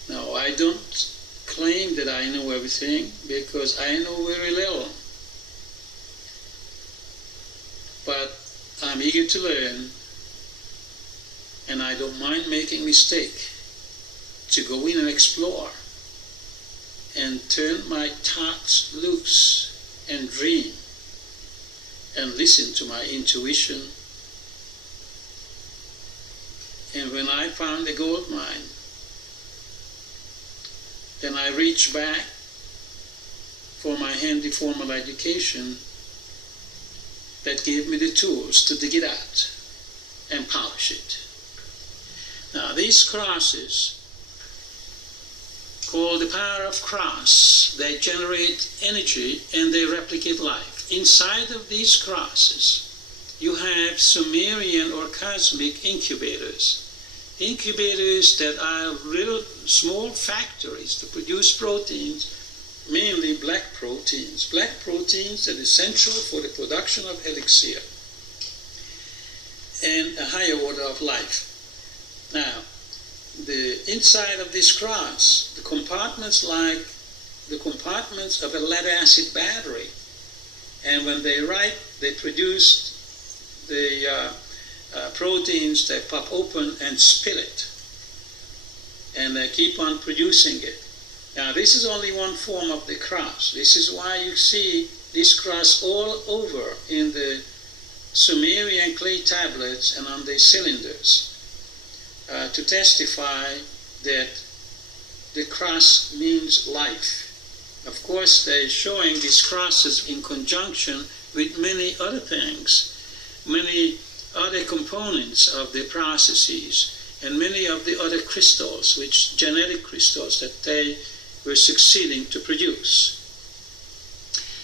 Now, I don't claim that I know everything, because I know very little. But I'm eager to learn, and I don't mind making mistakes, to go in and explore and turn my thoughts loose and dream and listen to my intuition. And when I found a gold mine, then I reached back for my handy formal education that gave me the tools to dig it out and polish it. Now, these crosses, called the power of cross, they generate energy and they replicate life. Inside of these crosses, you have Sumerian or cosmic incubators. Incubators that are little small factories to produce proteins, mainly black proteins. Black proteins that are essential for the production of elixir and a higher order of life. Now, the inside of this cross, the compartments like the compartments of a lead-acid battery. And when they ripe, they produce the proteins that pop open and spill it. And they keep on producing it. Now, this is only one form of the cross. This is why you see this cross all over in the Sumerian clay tablets and on the cylinders, to testify that the cross means life. Of course, they're showing these crosses in conjunction with many other things, many other components of the processes, and many of the other crystals, which genetic crystals that they were succeeding to produce.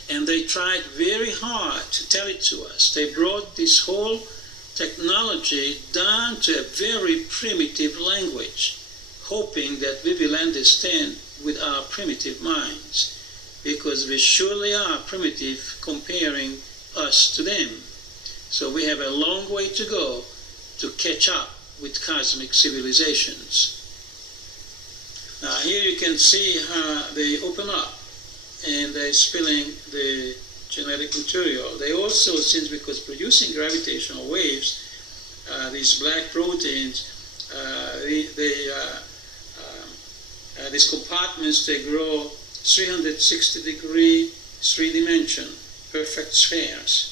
And they tried very hard to tell it to us. They brought this whole technology down to a very primitive language, hoping that we will understand with our primitive minds, because we surely are primitive comparing us to them. So we have a long way to go to catch up with cosmic civilizations. Now here you can see how they open up and they're spilling the genetic material. They also, since because producing gravitational waves, these black proteins, these compartments, they grow 360-degree, three-dimension, perfect spheres.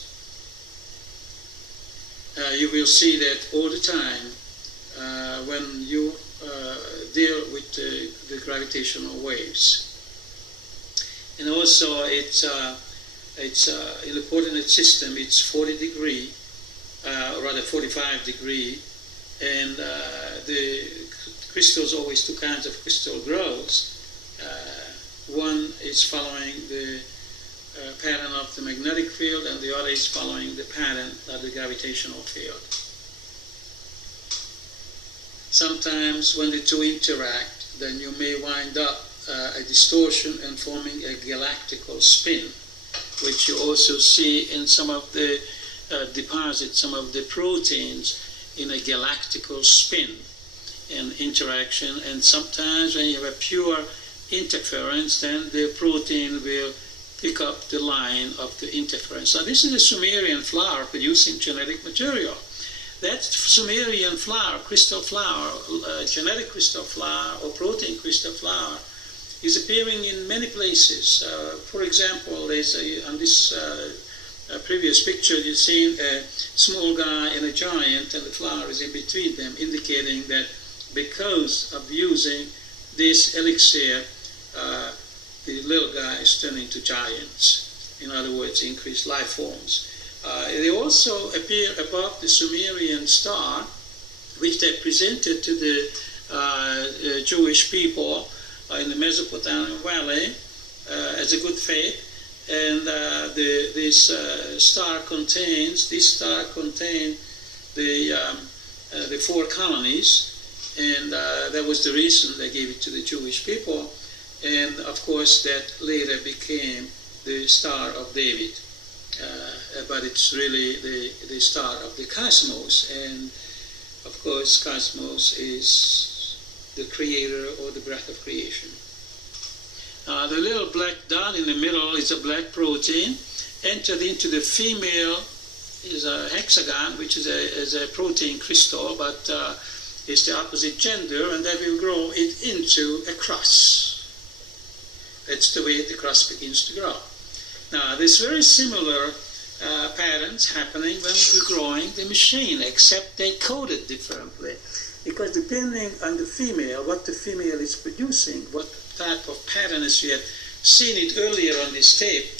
You will see that all the time when you deal with the gravitational waves. And also it's in the coordinate system, it's 40-degree, or rather 45-degree, and the crystals, always two kinds of crystal growths. One is following the pattern of the magnetic field, and the other is following the pattern of the gravitational field. Sometimes when the two interact, then you may wind up a distortion and forming a galactical spin, which you also see in some of the deposits, some of the proteins in a galactical spin and interaction. And sometimes when you have a pure interference, then the protein will pick up the line of the interference. Now this is a Sumerian flower producing genetic material. That Sumerian flower, crystal flower, genetic crystal flower or protein crystal flower, is appearing in many places. For example, there's on this previous picture, you've seen a small guy and a giant, and the flower is in between them, indicating that because of using this elixir, the little guy is turning to giants. In other words, increased life forms. They also appear above the Sumerian star, which they presented to the Jewish people in the Mesopotamian Valley as a good faith. And this star contains the 4 colonies, and that was the reason they gave it to the Jewish people. And of course, that later became the Star of David. But it's really the star of the cosmos, and of course, cosmos is the creator or the breath of creation. The little black dot in the middle is a black protein. Entered into the female is a hexagon, which is a protein crystal, but it's the opposite gender, and that will grow it into a cross. That's the way the cross begins to grow. Now, there's very similar patterns happening when we're growing the machine, except they code it differently. Because depending on the female, what the female is producing, what type of pattern, as we have seen it earlier on this tape,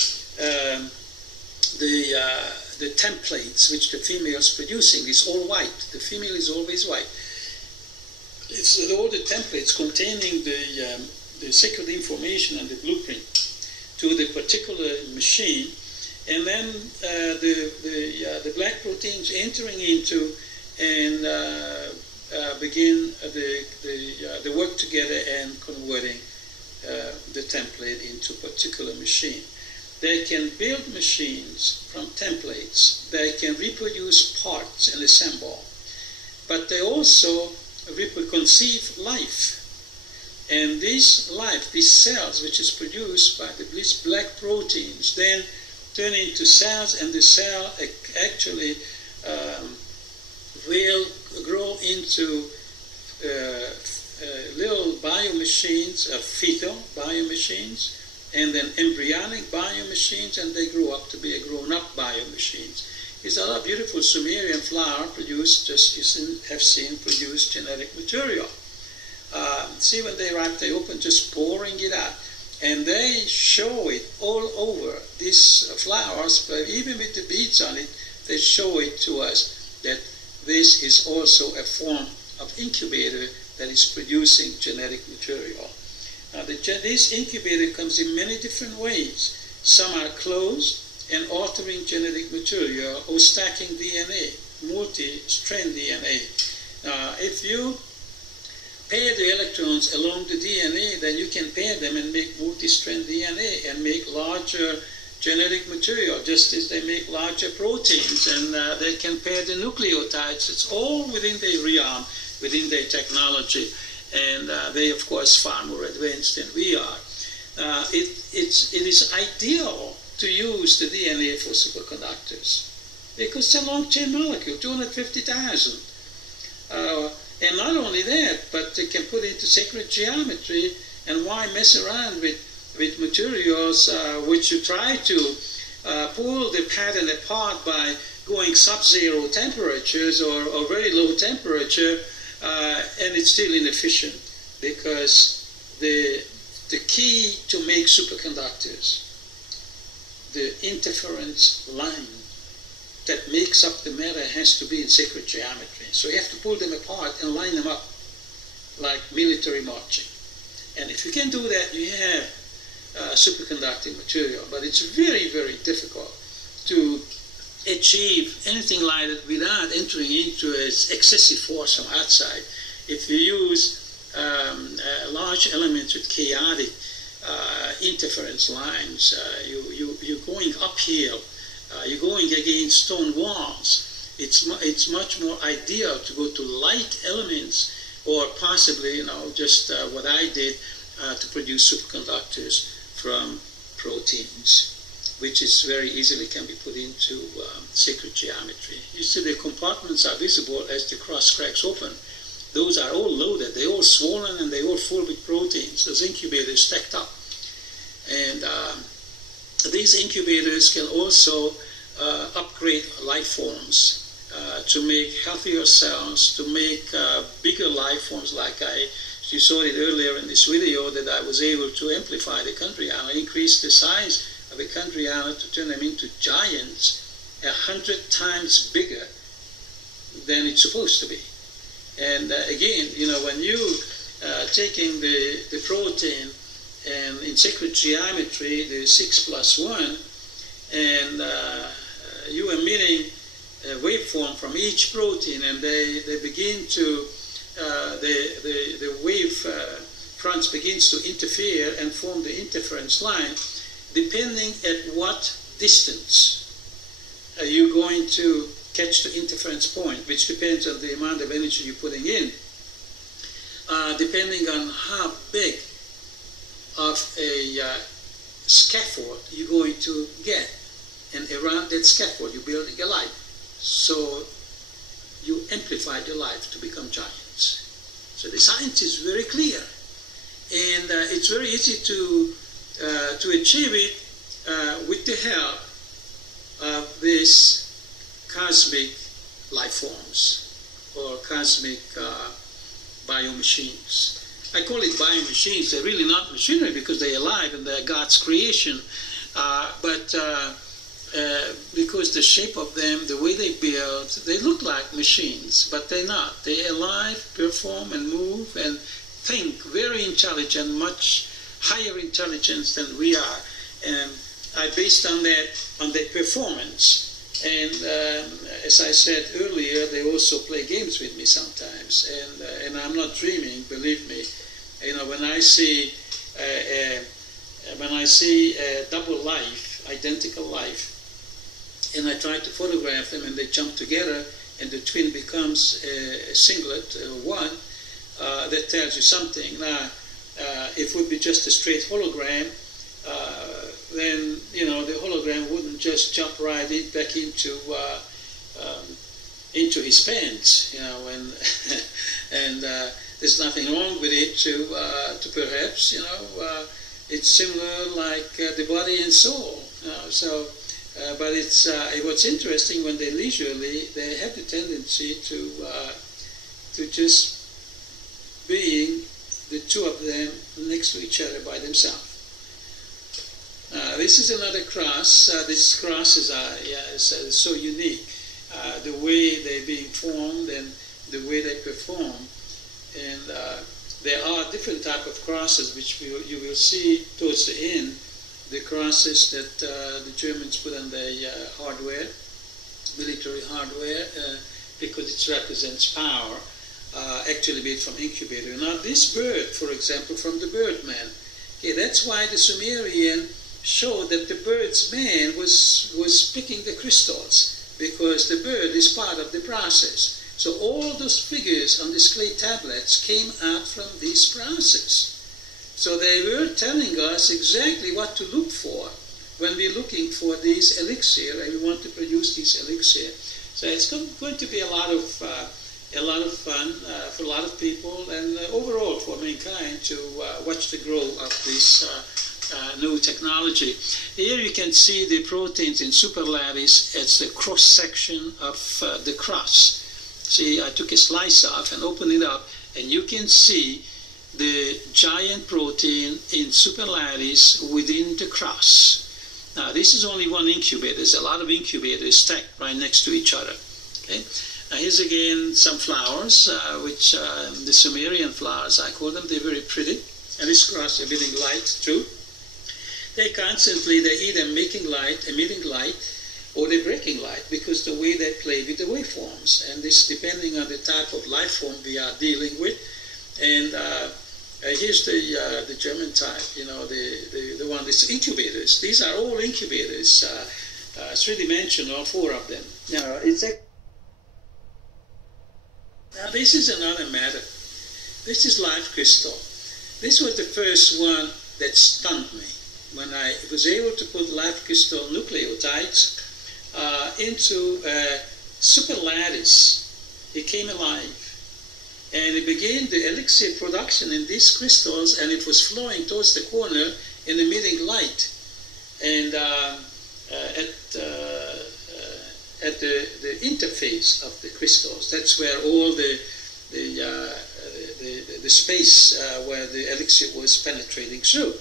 the templates which the female is producing is all white. The female is always white. It's all the templates containing the secret information and the blueprint to the particular machine, and then the black proteins entering into and begin the work together and converting the template into a particular machine. They can build machines from templates. They can reproduce parts and assemble, but they also conceive life. And this life, these cells, which is produced by these black proteins, then turn into cells, and the cell actually will grow into little biomachines, fetal biomachines, and then embryonic biomachines, and they grow up to be a grown-up biomachines. These are a beautiful Sumerian flower produced, just you have seen, produced genetic material. See, when they ripe, they open, just pouring it out. And they show it all over these flowers, but even with the beads on it, they show it to us that this is also a form of incubator that is producing genetic material. Now, this incubator comes in many different ways. Some are closed and altering genetic material or stacking DNA, multi-strand DNA. If you pair the electrons along the DNA, then you can pair them and make multi-strand DNA and make larger genetic material, just as they make larger proteins, and they can pair the nucleotides. It's all within their realm, within their technology, and they, of course, far more advanced than we are. It is ideal to use the DNA for superconductors because it's a long-chain molecule, 250,000. And not only that, but they can put it into sacred geometry, and why mess around with materials which you try to pull the pattern apart by going sub-zero temperatures or very low temperature, and it's still inefficient, because the key to make superconductors, the interference line that makes up the matter, has to be in sacred geometry. So you have to pull them apart and line them up like military marching. And if you can do that, you have superconducting material. But it's very, very difficult to achieve anything like that without entering into excessive force from outside. If you use large elements with chaotic interference lines, you're going uphill. You're going against stone walls. It's much more ideal to go to light elements, or possibly, just what I did to produce superconductors from proteins, which is very easily can be put into sacred geometry. You see the compartments are visible as the cross cracks open. Those are all loaded. They're all swollen and they're all full with proteins. Those incubators stacked up. And these incubators can also upgrade life forms to make healthier cells, to make bigger life forms, like you saw it earlier in this video, that I was able to amplify the chondriana, increase the size of a chondriana to turn them into giants 100 times bigger than it's supposed to be. And again, when you taking the protein and in sacred geometry, the 6+1, and you are emitting a waveform from each protein, and they begin to, the wave fronts begins to interfere and form the interference line, depending at what distance you're going to catch the interference point, which depends on the amount of energy you're putting in, depending on how big of a scaffold you're going to get. And around that scaffold, you're building a light. So you amplify the light to become giants. So the science is very clear. And it's very easy to achieve it with the help of these cosmic life forms or cosmic biomachines. I call it biomachines. They're really not machinery because they're alive and they're God's creation. But because the shape of them, the way they build, they look like machines, but they're not. They're alive, perform and move and think, very intelligent, much higher intelligence than we are. And I based on their performance. And as I said earlier, they also play games with me sometimes. And I'm not dreaming, believe me. You know, when I see a double life, identical life, and I try to photograph them, and they jump together, and the twin becomes a singlet, one, that tells you something. Now, if it would be just a straight hologram, then you know the hologram wouldn't just jump right back into his pants, you know, and there's nothing wrong with it to perhaps, you know, it's similar like the body and soul, you know, so. But it's what's interesting when they're leisurely, they have the tendency to just being the two of them next to each other by themselves. This is another cross. This cross is so unique. The way they're being formed and the way they perform, and there are different type of crosses which you will see towards the end. The crosses that the Germans put on their hardware, military hardware, because it represents power, actually made from incubator. Now this bird, for example, from the birdman, okay, that's why the Sumerian showed that the bird's man was picking the crystals, because the bird is part of the process. So all those figures on these clay tablets came out from this process. So they were telling us exactly what to look for when we're looking for these elixir, and we want to produce these elixir. So it's going to be a lot of fun for a lot of people, and overall for mankind to watch the growth of this new technology. Here you can see the proteins in superlattice. It's the cross section of the cross. See, I took a slice off and opened it up, and you can see the giant protein in superlattice within the cross. Now this is only one incubator. There's a lot of incubators stacked right next to each other. Okay. Now here's again some flowers, which the Sumerian flowers, I call them. They're very pretty. And this cross emitting light too. They're either making light, emitting light, or they're breaking light, because the way they play with the waveforms. And this depending on the type of life form we are dealing with. And here's the German type, you know, the one that's incubators. These are all incubators, three-dimensional, 4 of them. Now this is another matter. This is live crystal. This was the first one that stunned me when I was able to put live crystal nucleotides into superlattice. It came alive. And it began the elixir production in these crystals, and it was flowing towards the corner and emitting light. And at the interface of the crystals, that's where all the space where the elixir was penetrating through.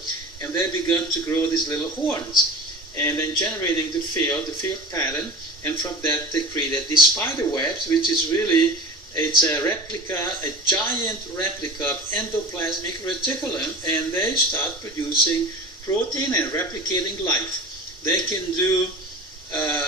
And they began to grow these little horns, and then generating the field pattern. And from that, they created these spider webs, which is really, it's a replica, a giant replica of endoplasmic reticulum, and they start producing protein and replicating life. They can do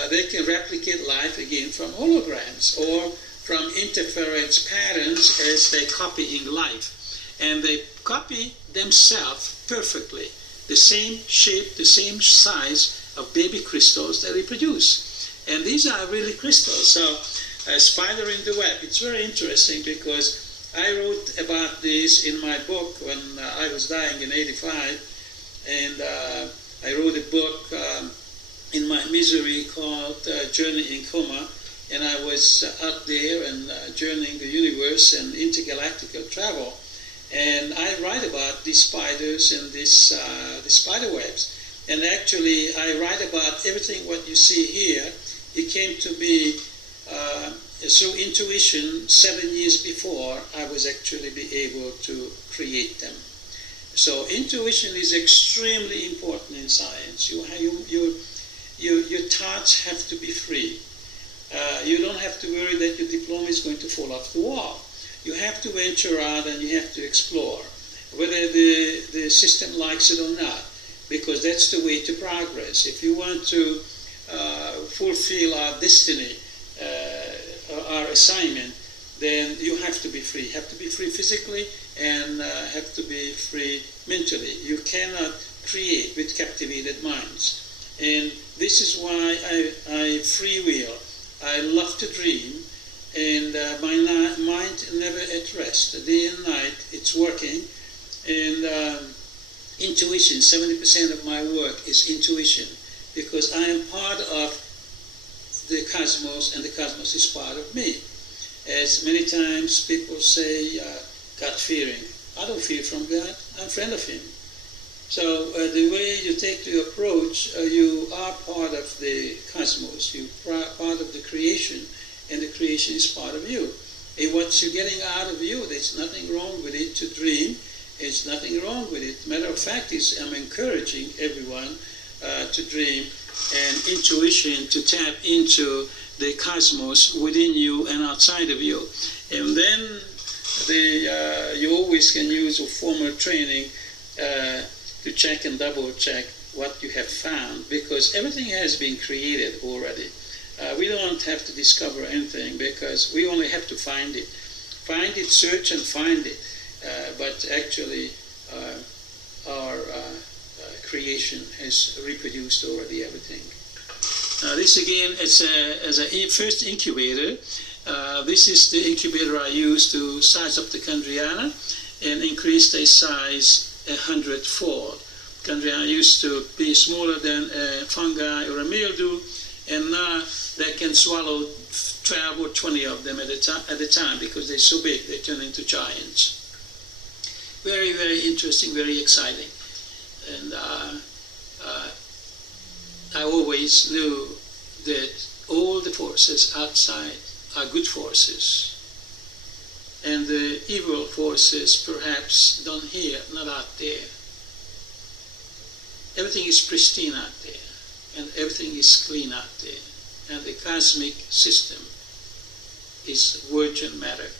they can replicate life again from holograms or from interference patterns as they copying life. And they copy themselves perfectly, the same shape, the same size of baby crystals that they produce. And these are really crystals. So a spider in the web, it's very interesting because I wrote about this in my book when I was dying in '85, and I wrote a book in my misery called Journey in Coma, and I was out there and journeying the universe and intergalactical travel. And I write about these spiders and these spider webs. And actually, I write about everything what you see here. It came to be through intuition 7 years before I was actually be able to create them. So intuition is extremely important in science. Your thoughts have to be free. You don't have to worry that your diploma is going to fall off the wall. You have to venture out and you have to explore, whether the system likes it or not, because that's the way to progress. If you want to fulfill our destiny, our assignment, then you have to be free. You have to be free physically and have to be free mentally. You cannot create with captivated minds. And this is why I freewheel. I love to dream, and my mind never at rest. Day and night, it's working. And intuition, 70% of my work is intuition, because I am part of the cosmos, and the cosmos is part of me. As many times people say, God fearing. I don't fear from God. I'm a friend of Him. So the way you take the approach, you are part of the cosmos. You're part of the creation, and the creation is part of you. And what you're getting out of you, there's nothing wrong with it to dream. There's nothing wrong with it. Matter of fact, I'm encouraging everyone to dream, and intuition to tap into the cosmos within you and outside of you. And then you always can use a formal training to check and double check what you have found, because everything has been created already. We don't have to discover anything, because we only have to find it. Find it, search and find it. But actually our creation has reproduced already everything. This again, as a first incubator. This is the incubator I used to size up the chondriana and increase their size 100-fold. Chondriana used to be smaller than a fungi or a mildew, and now they can swallow 12 or 20 of them at a time because they're so big, they turn into giants. Very, very interesting, very exciting. And I always knew that all the forces outside are good forces, and the evil forces perhaps down here, not out there. Everything is pristine out there, and everything is clean out there, and the cosmic system is virgin matter.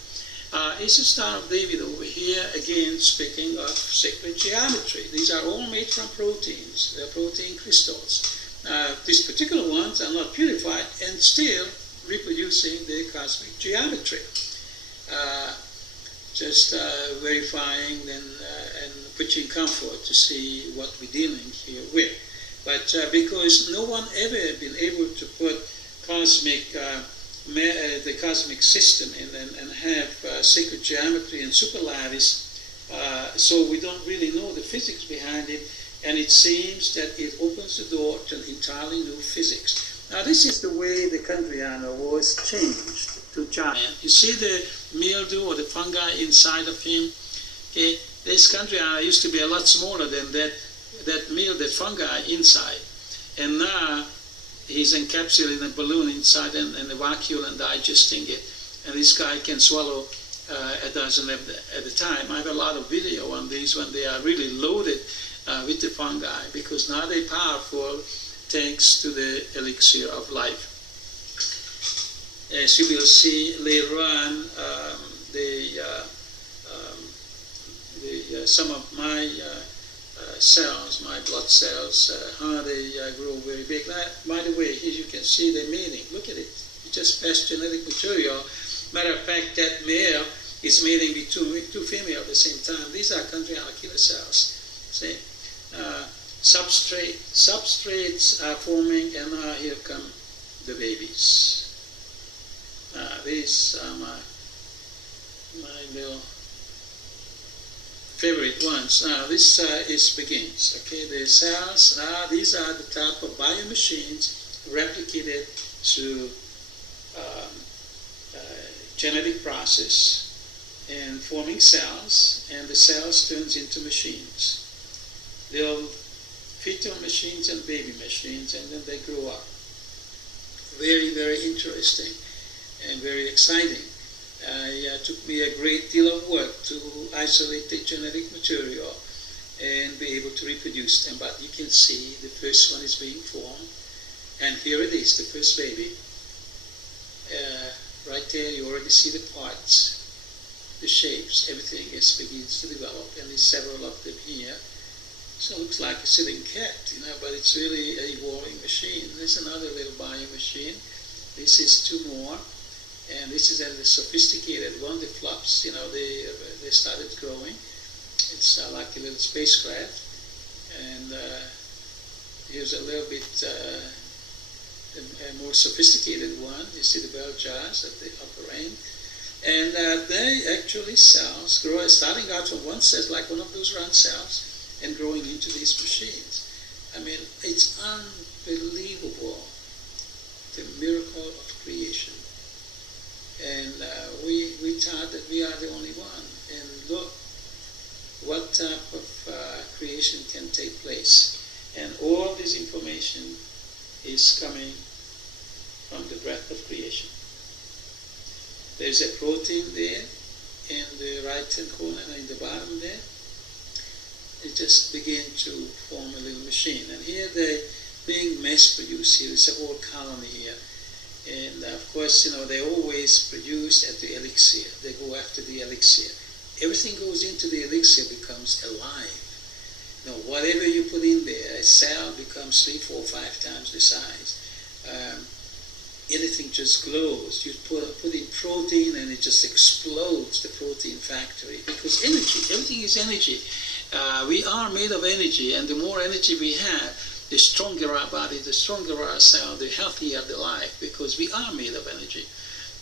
It's the Star of David over here, again speaking of sacred geometry. These are all made from proteins. They're protein crystals. These particular ones are not purified and still reproducing the cosmic geometry. Just verifying and putting comfort to see what we're dealing here with. But because no one ever been able to put the cosmic system in and have sacred geometry and superlattice, so we don't really know the physics behind it, and it seems that it opens the door to an entirely new physics. Now this is the way the chondriana was changed to giant. You see the mildew or the fungi inside of him? Okay, this chondriana used to be a lot smaller than that mildew, that fungi inside, and now he's encapsulated in a balloon inside and the vacuole and digesting it. And this guy can swallow a dozen at a time. I have a lot of video on these when they are really loaded with the fungi, because now they're powerful thanks to the elixir of life. As you will see later on, some of my cells, my blood cells, how they grow very big. Now, by the way, here you can see they're mating. Look at it. It just passed genetic material. Matter of fact, that male is mating with two females at the same time. These are chondrial killer cells. See? Substrates are forming, and now here come the babies. These are my little favorite ones. Now this begins. Okay, the cells. These are the type of biomachines replicated through genetic process and forming cells, and the cells turns into machines. They'll fetal machines and baby machines, and then they grow up. Very, very interesting and very exciting. It took me a great deal of work to isolate the genetic material and be able to reproduce them. But you can see the first one is being formed, and here it is, the first baby. Right there, you already see the parts, the shapes, everything begins to develop, and there's several of them here. So it looks like a sitting cat, but it's really an evolving machine. There's another little bio machine. This is two more, and this is a sophisticated one. The flaps, they started growing. It's like a little spacecraft, and here's a little bit a more sophisticated one. You see the bell jars at the upper end, and they actually cells grow, starting out from one cell, like one of those round cells, and growing into these machines. I mean, it's unbelievable, the miracle of creation. And we thought that we are the only one. And look, what type of creation can take place. And all this information is coming from the breath of creation. There's a protein there in the right-hand corner, in the bottom there. It just began to form a little machine. And here they're being mass-produced. Here is a whole colony here. And of course, they always produce at the elixir. They go after the elixir. Everything goes into the elixir becomes alive. Whatever you put in there, a cell becomes 3, 4, 5 times the size. Anything just glows. You put in protein and it just explodes, the protein factory. Because energy, everything is energy. We are made of energy, and the more energy we have, the stronger our body, the stronger our cell, the healthier the life, because we are made of energy.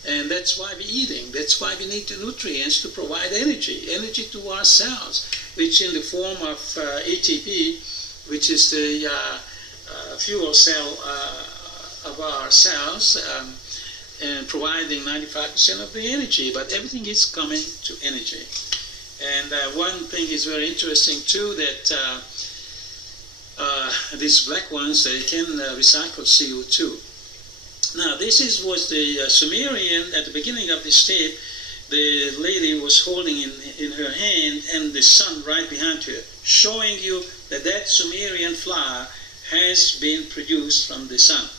And that's why we're eating. That's why we need the nutrients to provide energy to our cells, which in the form of ATP, which is the fuel cell of our cells, and providing 95% of the energy. But everything is coming to energy. And one thing is very interesting too, that these black ones, they can recycle CO2. Now this was the Sumerian, at the beginning of this tape, the lady was holding in her hand and the sun right behind her, showing you that Sumerian flower has been produced from the sun.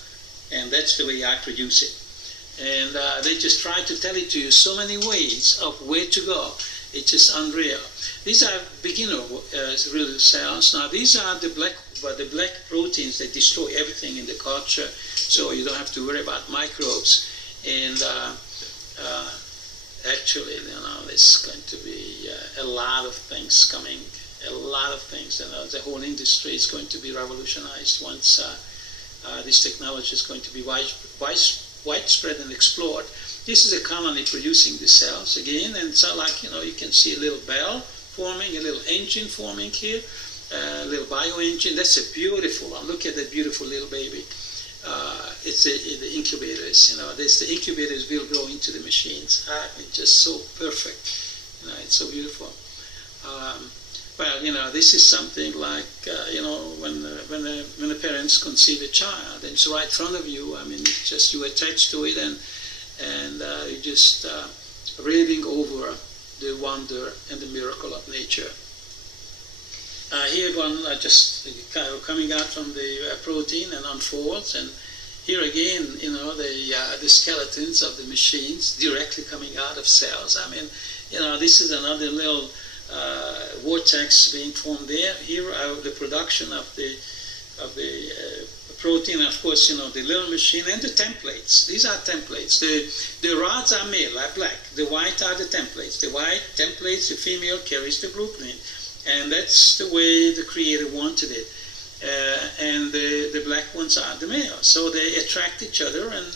And that's the way I produce it. And they just try to tell it to you so many ways of where to go. It's just unreal. These are beginner real cells. Now these are the black proteins that destroy everything in the culture, so you don't have to worry about microbes. And actually, there's going to be a lot of things coming, a lot of things. The whole industry is going to be revolutionized once this technology is going to be widespread and explored. This is a colony producing the cells again, and so you can see a little bell forming, a little engine forming here, a little bio engine. That's a beautiful one. Look at that beautiful little baby. It's the incubators. The incubators will grow into the machines. It's just so perfect. It's so beautiful. Well, this is something like when the parents conceive a child, and it's right in front of you. I mean, it's just you attach to it, and you're just raving over the wonder and the miracle of nature. Here one just kind of coming out from the protein and unfolds, and here again, the skeletons of the machines directly coming out of cells. I mean, this is another little vortex being formed there. Here are the production of the protein, of course, the little machine and the templates. These are templates. The rods are male, are black. The white are the templates. The white templates, the female carries the blueprint. And that's the way the creator wanted it. And the black ones are the male. So they attract each other, and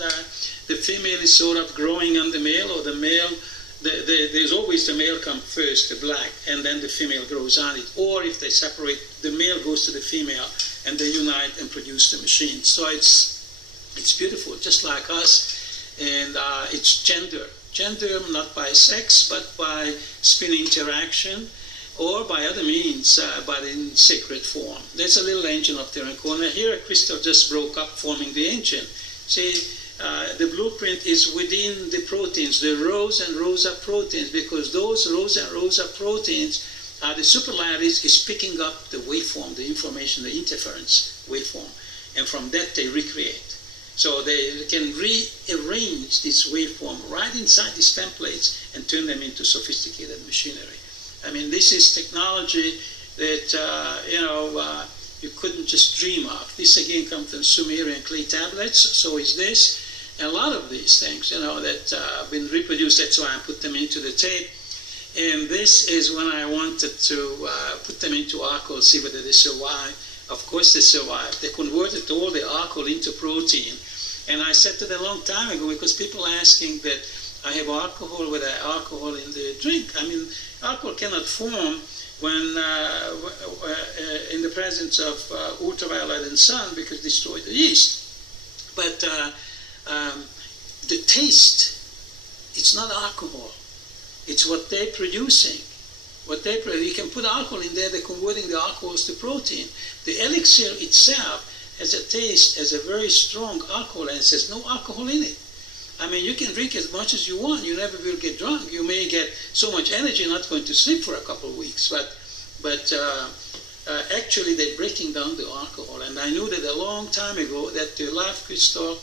the female is sort of growing on the male, or the male, there's always the male come first, the black, and then the female grows on it. Or if they separate, the male goes to the female, and they unite and produce the machine. So it's beautiful, just like us, and it's gender not by sex, but by spin interaction, or by other means, but in sacred form. There's a little engine up there in the corner. Here a crystal just broke up, forming the engine. See, the blueprint is within the proteins, the rows and rows of proteins, because those rows and rows of proteins are the superlattice is picking up the waveform, the information, the interference waveform, and from that they recreate. So they can rearrange this waveform right inside these templates and turn them into sophisticated machinery. I mean, this is technology that you couldn't just dream of. This again comes from Sumerian clay tablets. So is this, and a lot of these things, that have been reproduced. That's why I put them into the tape. And this is when I wanted to put them into alcohol, see whether they survive. Of course they survived. They converted all the alcohol into protein. And I said to them a long time ago, because people are asking that I have alcohol with alcohol in the drink. I mean, alcohol cannot form when in the presence of ultraviolet and sun, because it destroys the yeast. But the taste, it's not alcohol. It's what they're producing. You can put alcohol in there, they're converting the alcohols to protein. The elixir itself has a taste, has a very strong alcohol, and it says no alcohol in it. I mean, you can drink as much as you want. You never will get drunk. You may get so much energy, not going to sleep for a couple of weeks. But actually, they're breaking down the alcohol. And I knew that a long time ago that the life crystal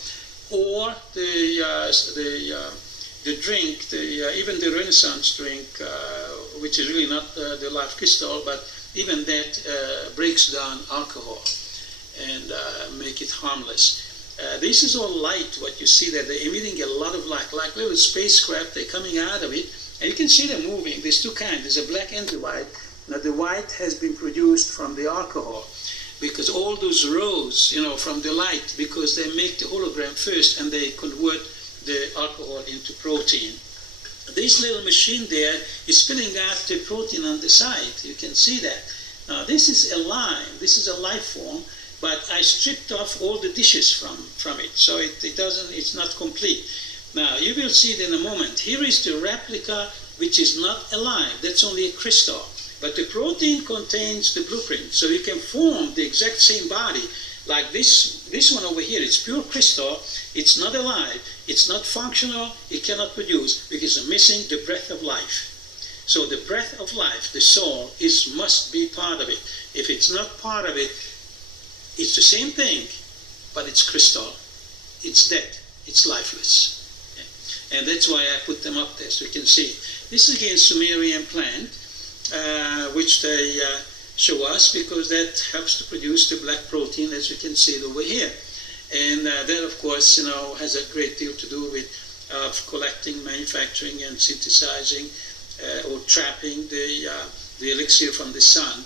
or the drink, even the Renaissance drink, which is really not the life crystal, but even that breaks down alcohol and make it harmless. This is all light, what you see there. They're emitting a lot of light, like little spacecraft. They're coming out of it, and you can see them moving. There's two kinds. There's a black and the white. Now, the white has been produced from the alcohol, because all those rows, from the light, because they make the hologram first, and they convert the alcohol into protein. This little machine there is spinning out the protein on the side. You can see that. Now, this is alive. This is a life form. But I stripped off all the dishes from it, so it's not complete. Now, you will see it in a moment. Here is the replica, which is not alive. That's only a crystal. But the protein contains the blueprint, so you can form the exact same body. Like this one over here, it's pure crystal. It's not alive. It's not functional. It cannot produce, because it's missing the breath of life. So the breath of life, the soul, must be part of it. If it's not part of it, it's the same thing, but it's crystal. It's dead. It's lifeless. Okay? And that's why I put them up there, so you can see. This is again Sumerian plant, which they show us, because that helps to produce the black protein, as you can see it over here. And that, of course, has a great deal to do with collecting, manufacturing, and synthesizing or trapping the elixir from the sun.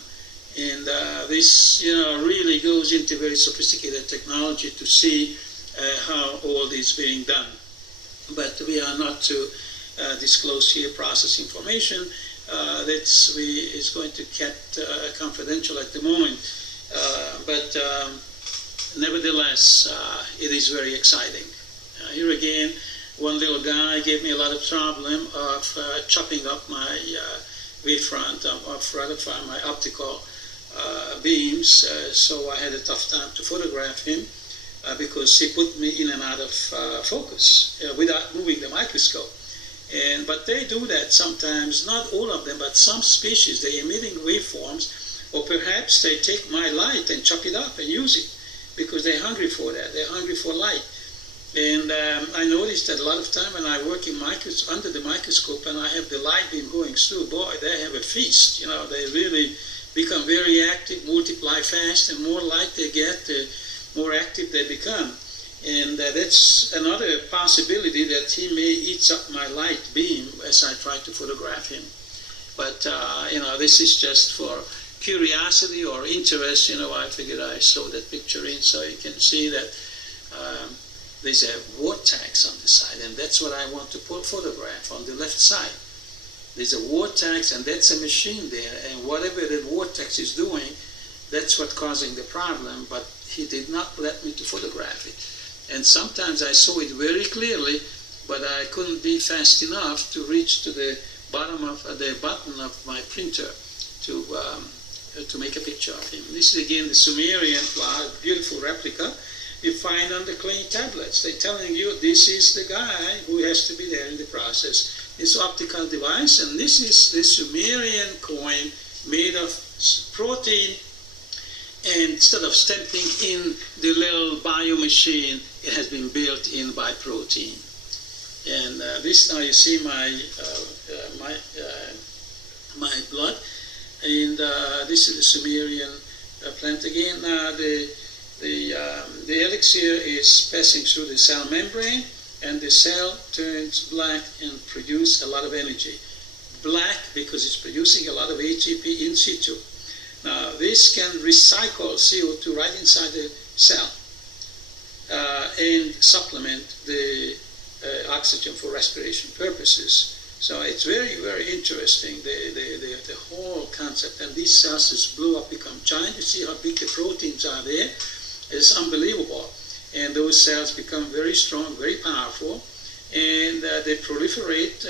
And this, really goes into very sophisticated technology to see how all this is being done. But we are not to disclose here process information. It's going to kept confidential at the moment. But nevertheless, it is very exciting. Here again, one little guy gave me a lot of problem of chopping up my wavefront, of my optical beams, so I had a tough time to photograph him because he put me in and out of focus without moving the microscope. But they do that sometimes, not all of them, but some species, they're emitting waveforms, or perhaps they take my light and chop it up and use it, because they're hungry for that, they're hungry for light. And I noticed that a lot of time when I work in under the microscope and I have the light beam going through, boy, they have a feast. They really become very active, multiply fast, and more light they get, the more active they become. And that's another possibility, that he may eat up my light beam as I try to photograph him. But, this is just for curiosity or interest. I figured I show that picture in so you can see that there's a vortex on the side, and that's what I want to photograph on the left side. There's a vortex, and that's a machine there, and whatever the vortex is doing, that's what's causing the problem, but he did not let me to photograph it. And sometimes I saw it very clearly, but I couldn't be fast enough to reach to the bottom of the button of my printer to make a picture of him. This is again the Sumerian beautiful replica you find on the clay tablets. They're telling you this is the guy who has to be there in the process. It's an optical device, and this is the Sumerian coin made of protein, and instead of stamping in the little bio machine, it has been built in by protein. And this now you see my blood, and this is the Sumerian plant again. The elixir is passing through the cell membrane, and the cell turns black and produces a lot of energy. Black because it's producing a lot of ATP in situ. Now this can recycle CO2 right inside the cell and supplement the oxygen for respiration purposes. So it's very, very interesting, the whole concept. And these cells just blow up, become giant. You see how big the proteins are there. It's unbelievable. And those cells become very strong, very powerful, and they proliferate.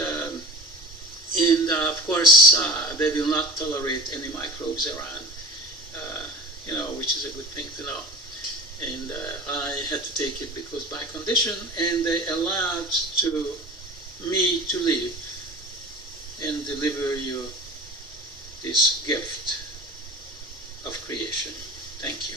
And of course, they will not tolerate any microbes around, which is a good thing to know. And I had to take it because by condition, and they allowed me to live and deliver you this gift of creation. Thank you.